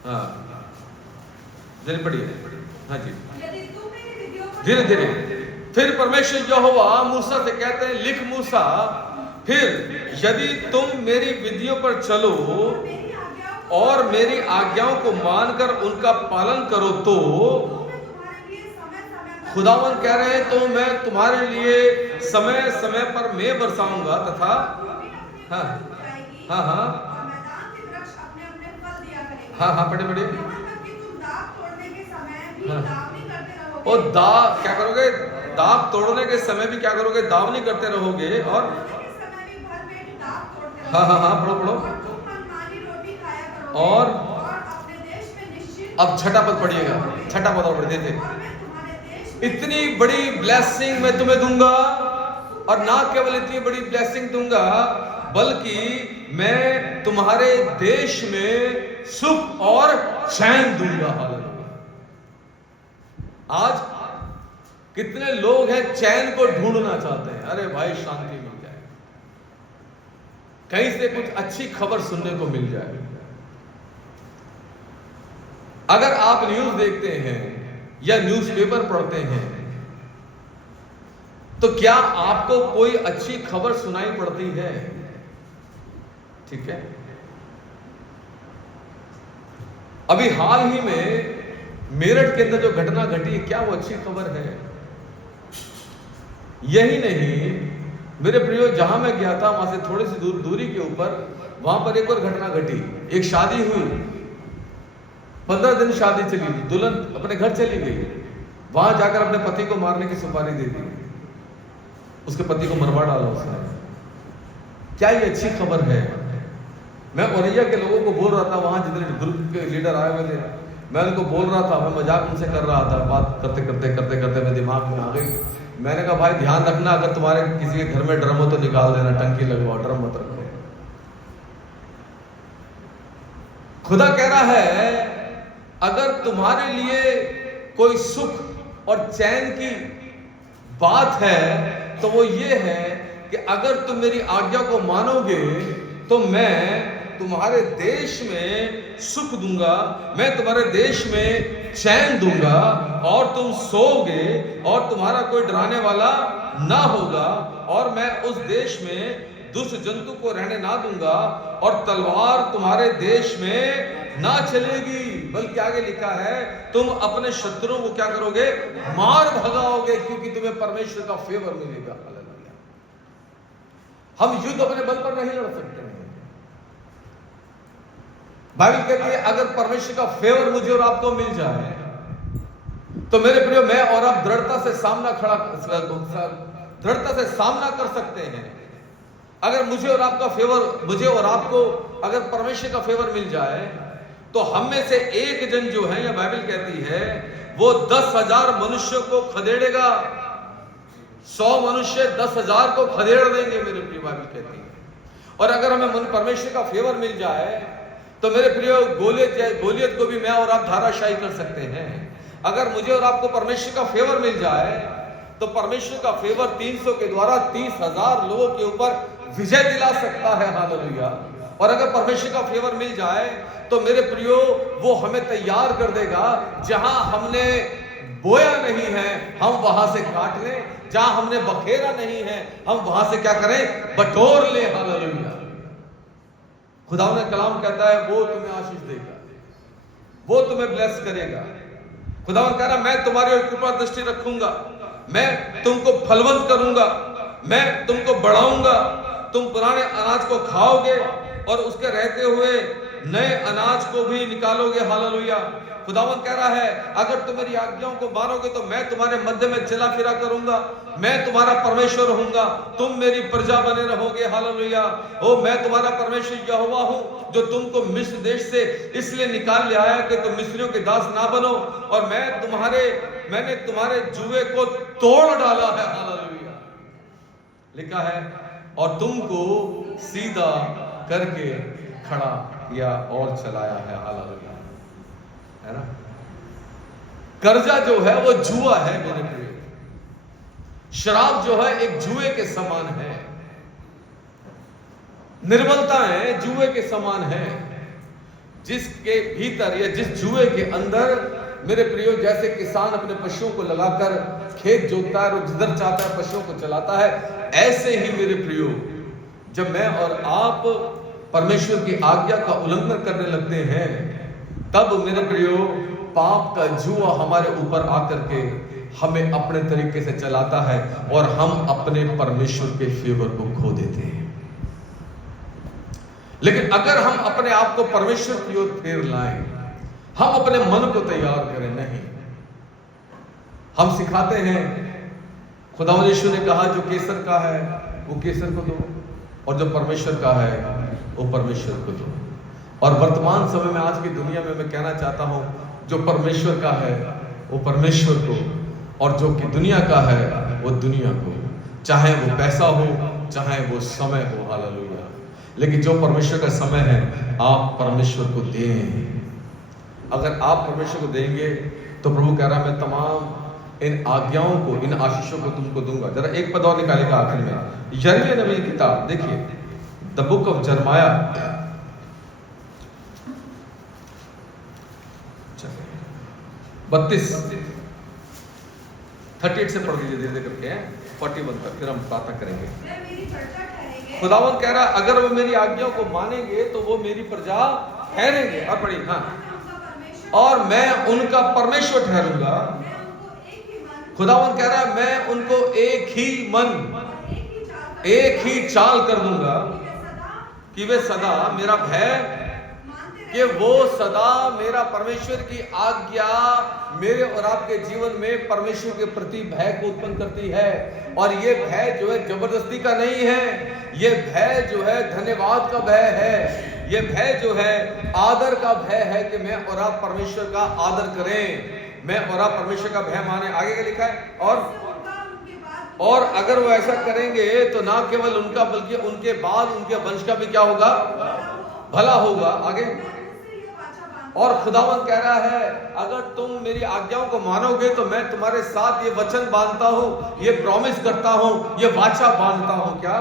हाँ जल्दी पढ़िए। हाँ जी, धीरे धीरे। फिर परमेश्वर यहोवा मूसा से कहते हैं, लिख मूसा, फिर यदि तुम मेरी विधियों पर चलो और मेरी आज्ञाओं को मानकर उनका पालन करो तो, खुदावन कह रहे हैं, तो मैं तुम्हारे लिए समय समय पर मैं बरसाऊंगा तथा हाँ हाँ हाँ हाँ हाँ पढ़े पढ़े। और दाव क्या करोगे? दाव तोड़ने के समय भी क्या करोगे? दाव नहीं करते रहोगे। और हाँ हाँ हाँ पढ़ो पढ़ो। और अब छठा पद पढ़िएगा, छठा पद और पढ़ते थे। इतनी बड़ी ब्लेसिंग मैं तुम्हें दूंगा, और ना केवल इतनी बड़ी ब्लेसिंग दूंगा बल्कि मैं तुम्हारे देश में सुख और चैन दूंगा। आज कितने लोग हैं चैन को ढूंढना चाहते हैं, अरे भाई शांति मिल जाए, कहीं से कुछ अच्छी खबर सुनने को मिल जाए। अगर आप न्यूज देखते हैं या न्यूज़पेपर पढ़ते हैं तो क्या आपको कोई अच्छी खबर सुनाई पड़ती है? ठीक है, अभी हाल ही में मेरठ के अंदर जो घटना घटी, क्या वो अच्छी खबर है? यही नहीं मेरे प्रियो, जहां मैं गया था वहां से थोड़ी सी दूरी के ऊपर, वहां पर एक और घटना घटी। एक शादी हुई, 15 दिन शादी चली, दुल्हन अपने घर चली गई, वहां जाकर अपने पति को मारने की सुपारी दे दी, उसके पति को मरवा डाला उसने। क्या ये अच्छी खबर है? मैं औरैया के लोगों को बोल रहा था, वहां जितने ग्रुप के लीडर आए हुए थे, मैं उनको बोल रहा था, मैं मजाक उनसे कर रहा था, बात करते करते करते करते मेरे दिमाग में आ गई। मैंने कहा भाई ध्यान रखना, अगर तुम्हारे किसी के घर में ड्रम हो तो निकाल देना, टंकी लगवाओ, ड्रम मत रखो। खुदा कह रहा है, अगर तुम्हारे लिए कोई सुख और चैन की बात है तो वो ये है कि अगर तुम मेरी आज्ञा को मानोगे तो मैं तुम्हारे देश में सुख दूंगा, मैं तुम्हारे देश में चैन दूंगा, और तुम सोओगे और तुम्हारा कोई डराने वाला ना होगा, और मैं उस देश में दुष्ट जंतु को रहने ना दूंगा, और तलवार तुम्हारे देश में ना चलेगी, बल्कि आगे लिखा है तुम अपने शत्रुओं को क्या करोगे? मार भगाओगे, क्योंकि तुम्हें परमेश्वर का फेवर मिलेगा। हालेलुया। हम युद्ध अपने बल पर नहीं लड़ सकते हैं। बाइबल कहती है अगर परमेश्वर का फेवर मुझे और आपको मिल जाए तो मेरे प्रियो, मैं और आप दृढ़ता से सामना कर सकते हैं। अगर मुझे और आपका फेवर, मुझे और आपको अगर परमेश्वर का फेवर मिल जाए तो हम में से एक जन जो है, या बाइबल कहती है, वो 10,000 मनुष्यों को खदेड़ेगा, 100 मनुष्य 10,000 को खदेड़ देंगे, मेरे प्रिय, बाइबल कहती है। और अगर हमें परमेश्वर का फेवर मिल जाए तो मेरे प्रिय, गोलियत को भी मैं और आप धाराशाही कर सकते हैं। अगर मुझे और आपको परमेश्वर का फेवर मिल जाए तो परमेश्वर का फेवर 300 के द्वारा 30,000 लोगों के ऊपर विजय दिला सकता है। हालेलुया। और अगर परमेश्वर का फेवर मिल जाए तो मेरे प्रियो, वो हमें तैयार कर देगा, जहां हमने बोया नहीं है हम वहां से काट लें, जहां हमने बखेरा नहीं है हम वहां से क्या करें? बटोर ले। हालेलुया। खुदा ने कलाम कहता है वो तुम्हें आशीष देगा, वो तुम्हें ब्लेस करेगा। खुदावन कह रहा मैं तुम्हारी ओर कृपा दृष्टि रखूंगा, मैं तुमको फलवंत करूंगा, मैं तुमको बढ़ाऊंगा, तुम पुराने अनाज को खाओगे और उसके रहते हुए नए अनाज को भी निकालोगे। हालेलुया। खुदावन कह रहा है अगर तुम मेरी आज्ञाओं को मानोगे तो मैं तुम्हारे मध्य में चला फिरा करूंगा, मैं तुम्हारा परमेश्वर होऊंगा, तुम मेरी प्रजा बने रहोगे। हालेलुया। ओ मैं तुम्हारा परमेश्वर यहोवा हूं जो तुमको मिस्र देश से इसलिए निकाल ले आया कि तुम मिस्रियों के दास ना बनो, और मैंने तुम्हारे जुए को तोड़ डाला है। हालेलुया। लिखा है और तुमको सीधा करके खड़ा किया और चलाया है। हालेलुया। है ना। कर्जा जो है वो जुआ है मेरे प्रिय, शराब जो है एक जुए के समान है, निर्बलताएं जुए के समान है, जिसके भीतर या जिस जुए के अंदर मेरे प्रियो जैसे किसान अपने पशुओं को लगाकर खेत जोतता है और जिधर चाहता है पशुओं को चलाता है, ऐसे ही मेरे प्रियो जब मैं और आप परमेश्वर की आज्ञा का उल्लंघन करने लगते हैं तब मेरे प्रियो पाप का जुआ हमारे ऊपर आकर के हमें अपने तरीके से चलाता है और हम अपने परमेश्वर के फेवर को खो देते हैं। लेकिन अगर हम अपने आप को परमेश्वर की ओर फेर लाएं, हम अपने मन को तैयार करें, नहीं हम सिखाते हैं खुदावंद यीशु ने कहा जो केसर का है वो केसर को दो और जो परमेश्वर का है वो परमेश्वर को दो। और वर्तमान समय में आज की दुनिया में मैं कहना चाहता हूं जो परमेश्वर का है वो परमेश्वर को और जो कि दुनिया का है वो दुनिया को, चाहे वो पैसा हो चाहे वो समय हो। हालेलुया। लेकिन जो परमेश्वर का समय है आप परमेश्वर को दें। अगर आप परमेश्वर को देंगे तो प्रभु कह रहा मैं तमाम इन आज्ञाओं को, इन आशीषों को तुमको दूंगा। जरा एक पद और निकालेगा आखिर में, यिर्मयाह नबी की किताब देखिए, द बुक ऑफ यिर्मयाह 38 से पढ़ लीजिए धीरे करके 41 तक, फिर हम प्रार्थना करेंगे। खुदावंद कह रहा अगर वो मेरी आज्ञाओं को मानेंगे तो वो मेरी प्रजा ठहरेंगे। और पढ़ी हाँ, और मैं उनका परमेश्वर ठहरूंगा। खुदावंद कह रहा मैं उनको एक ही मन, एक ही चाल कर दूंगा कि वे सदा मेरा भय, कि वो सदा मेरा परमेश्वर की आज्ञा मेरे और आपके जीवन में परमेश्वर के प्रति भय को उत्पन्न करती है। और ये भय जो है जबरदस्ती का नहीं है, ये भय जो है धन्यवाद का भय है, ये भय जो है आदर का भय है कि मैं और आप परमेश्वर का आदर करें, मैं और आप परमेश्वर का भय माने। आगे क्या लिखा है, और अगर वो ऐसा करेंगे तो ना केवल उनका बल्कि उनके बाद उनके वंश का भी क्या होगा, भला होगा। आगे, और खुदावंद कह रहा है अगर तुम मेरी आज्ञाओं को मानोगे तो मैं तुम्हारे साथ ये वचन बांधता हूं, ये प्रॉमिस करता हूं, ये वाचा बांधता हूं। क्या?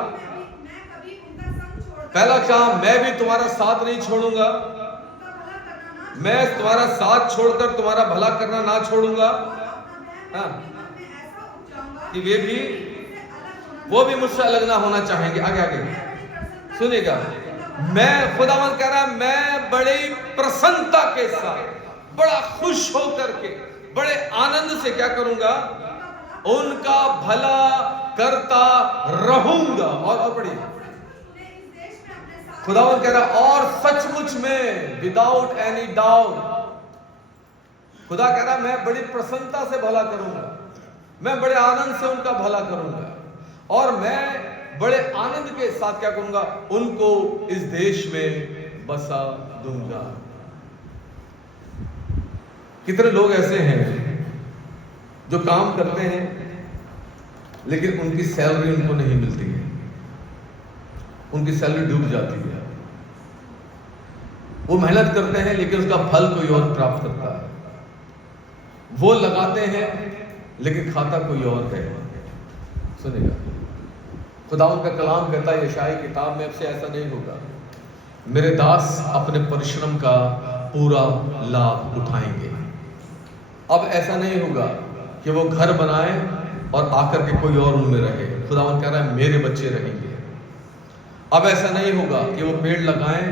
पहला काम, मैं भी तुम्हारा साथ नहीं छोड़ूंगा, मैं तुम्हारा साथ छोड़कर तुम्हारा भला करना ना छोड़ूंगा। हाँ, कि वो भी मुझसे अलग ना होना चाहेंगे। आगे आगे सुनिएगा, मैं खुदावंद कह रहा मैं बड़ी प्रसन्नता के साथ, बड़ा खुश होकर के, बड़े आनंद से क्या करूंगा, उनका भला करता रहूंगा। और बड़ी खुदावंद कह रहा और सचमुच में, विदाउट एनी डाउट, खुदा कह रहा मैं बड़ी प्रसन्नता से भला करूंगा, मैं बड़े आनंद से उनका भला करूंगा, और मैं बड़े आनंद के साथ क्या करूंगा, उनको इस देश में बसा दूंगा। कितने लोग ऐसे हैं जो काम करते हैं लेकिन उनकी सैलरी उनको नहीं मिलती है, उनकी सैलरी डूब जाती है। वो मेहनत करते हैं लेकिन उसका फल कोई और प्राप्त करता है, वो लगाते हैं लेकिन खाता कोई और है। सुनेगा, खुदावंद का कलाम कहता है यशायाह किताब में, अब से ऐसा नहीं होगा, मेरे दास अपने परिश्रम का पूरा लाभ उठाएंगे। अब ऐसा नहीं होगा कि वो घर बनाए और आकर के कोई और उनमें रहे। खुदावंद कह रहा है मेरे बच्चे रहेंगे। अब ऐसा नहीं होगा कि वो पेड़ लगाएं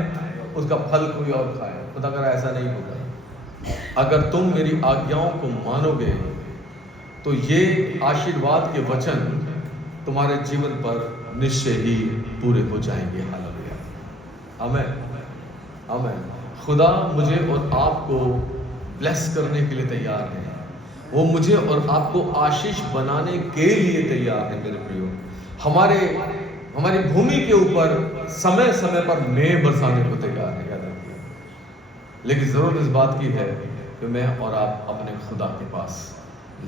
उसका फल कोई और खाए। खुदा कह रहा है ऐसा नहीं होगा। अगर तुम मेरी आज्ञाओं को मानोगे तो ये आशीर्वाद के वचन तुम्हारे जीवन पर निश्चय ही पूरे हो जाएंगे। हालेलुया, आमीन, आमीन। खुदा मुझे और आपको ब्लेस करने के लिए तैयार है। वो मुझे और आपको आशीष बनाने के लिए तैयार है। मेरे प्रियो, हमारी भूमि के ऊपर समय समय पर मेघ बरसाने को तैयार है, याद रखिए। लेकिन जरूरत इस बात की है कि मैं और आप अपने खुदा के पास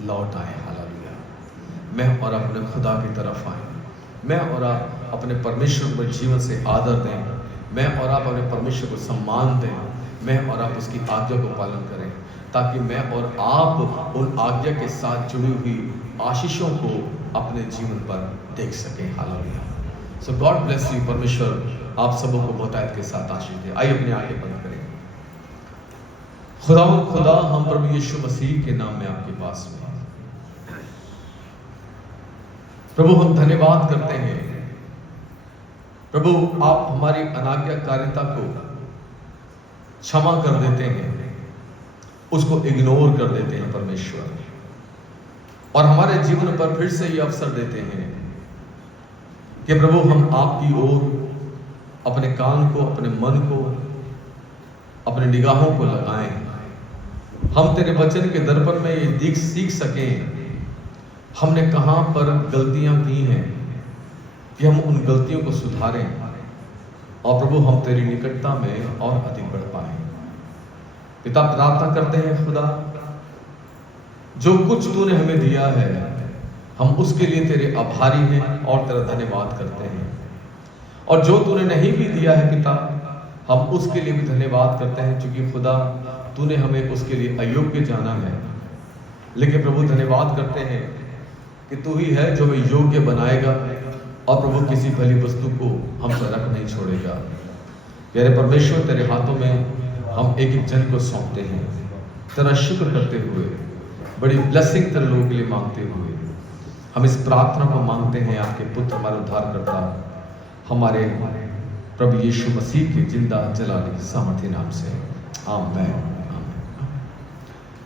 लौट आए। हालेलुया, मैं और आप अपने खुदा की तरफ आए। मैं और आप अपने परमेश्वर को जीवन से आदर दें। मैं और आप अपने परमेश्वर को सम्मान दें। मैं और आप उसकी आज्ञा को पालन करें, ताकि मैं और आप उन आज्ञा के साथ जुड़ी हुई आशीषों को अपने जीवन पर देख सकें। Hallelujah. So God bless you. परमेश्वर आप सबों को बहुतायत के साथ आशीष दे। आइए अपनी आंखें बंद करें। खुदा हम प्रभु यीशु मसीह के नाम में आपके पास में प्रभु हम धन्यवाद करते हैं। प्रभु आप हमारी अनाज्ञाकारिता को क्षमा कर देते हैं, उसको इग्नोर कर देते हैं परमेश्वर, और हमारे जीवन पर फिर से ये अवसर देते हैं कि प्रभु हम आपकी ओर अपने कान को, अपने मन को, अपने निगाहों को लगाएं। हम तेरे वचन के दर्पण में ये सीख सकें हमने कहां पर गलतियां की हैं, कि हम उन गलतियों को सुधारें, और प्रभु हम तेरी निकटता में और अधिक बढ़ पाए। पिता, प्रार्थना करते हैं खुदा, जो कुछ तूने हमें दिया है हम उसके लिए तेरे आभारी हैं और तेरा धन्यवाद करते हैं, और जो तूने नहीं भी दिया है पिता, हम उसके लिए भी धन्यवाद करते हैं, क्योंकि खुदा तूने हमें उसके लिए अयोग्य जाना है। लेकिन प्रभु धन्यवाद करते हैं कि तू ही है जो हमें योग्य बनाएगा, और प्रभु किसी भली वस्तु को हमसे रख नहीं छोड़ेगा। प्यारे परमेश्वर, तेरे हाथों में हम एक एक जन को सौंपते हैं, तेरा शुक्र करते हुए, बड़ी ब्लेसिंग तेरे लोगों के लिए मांगते हुए हम इस प्रार्थना को मांगते हैं आपके पुत्र, हमारे उद्धारकर्ता, हमारे प्रभु यीशु मसीह के जिंदा जलाने के सामर्थ्य नाम से, आमीन।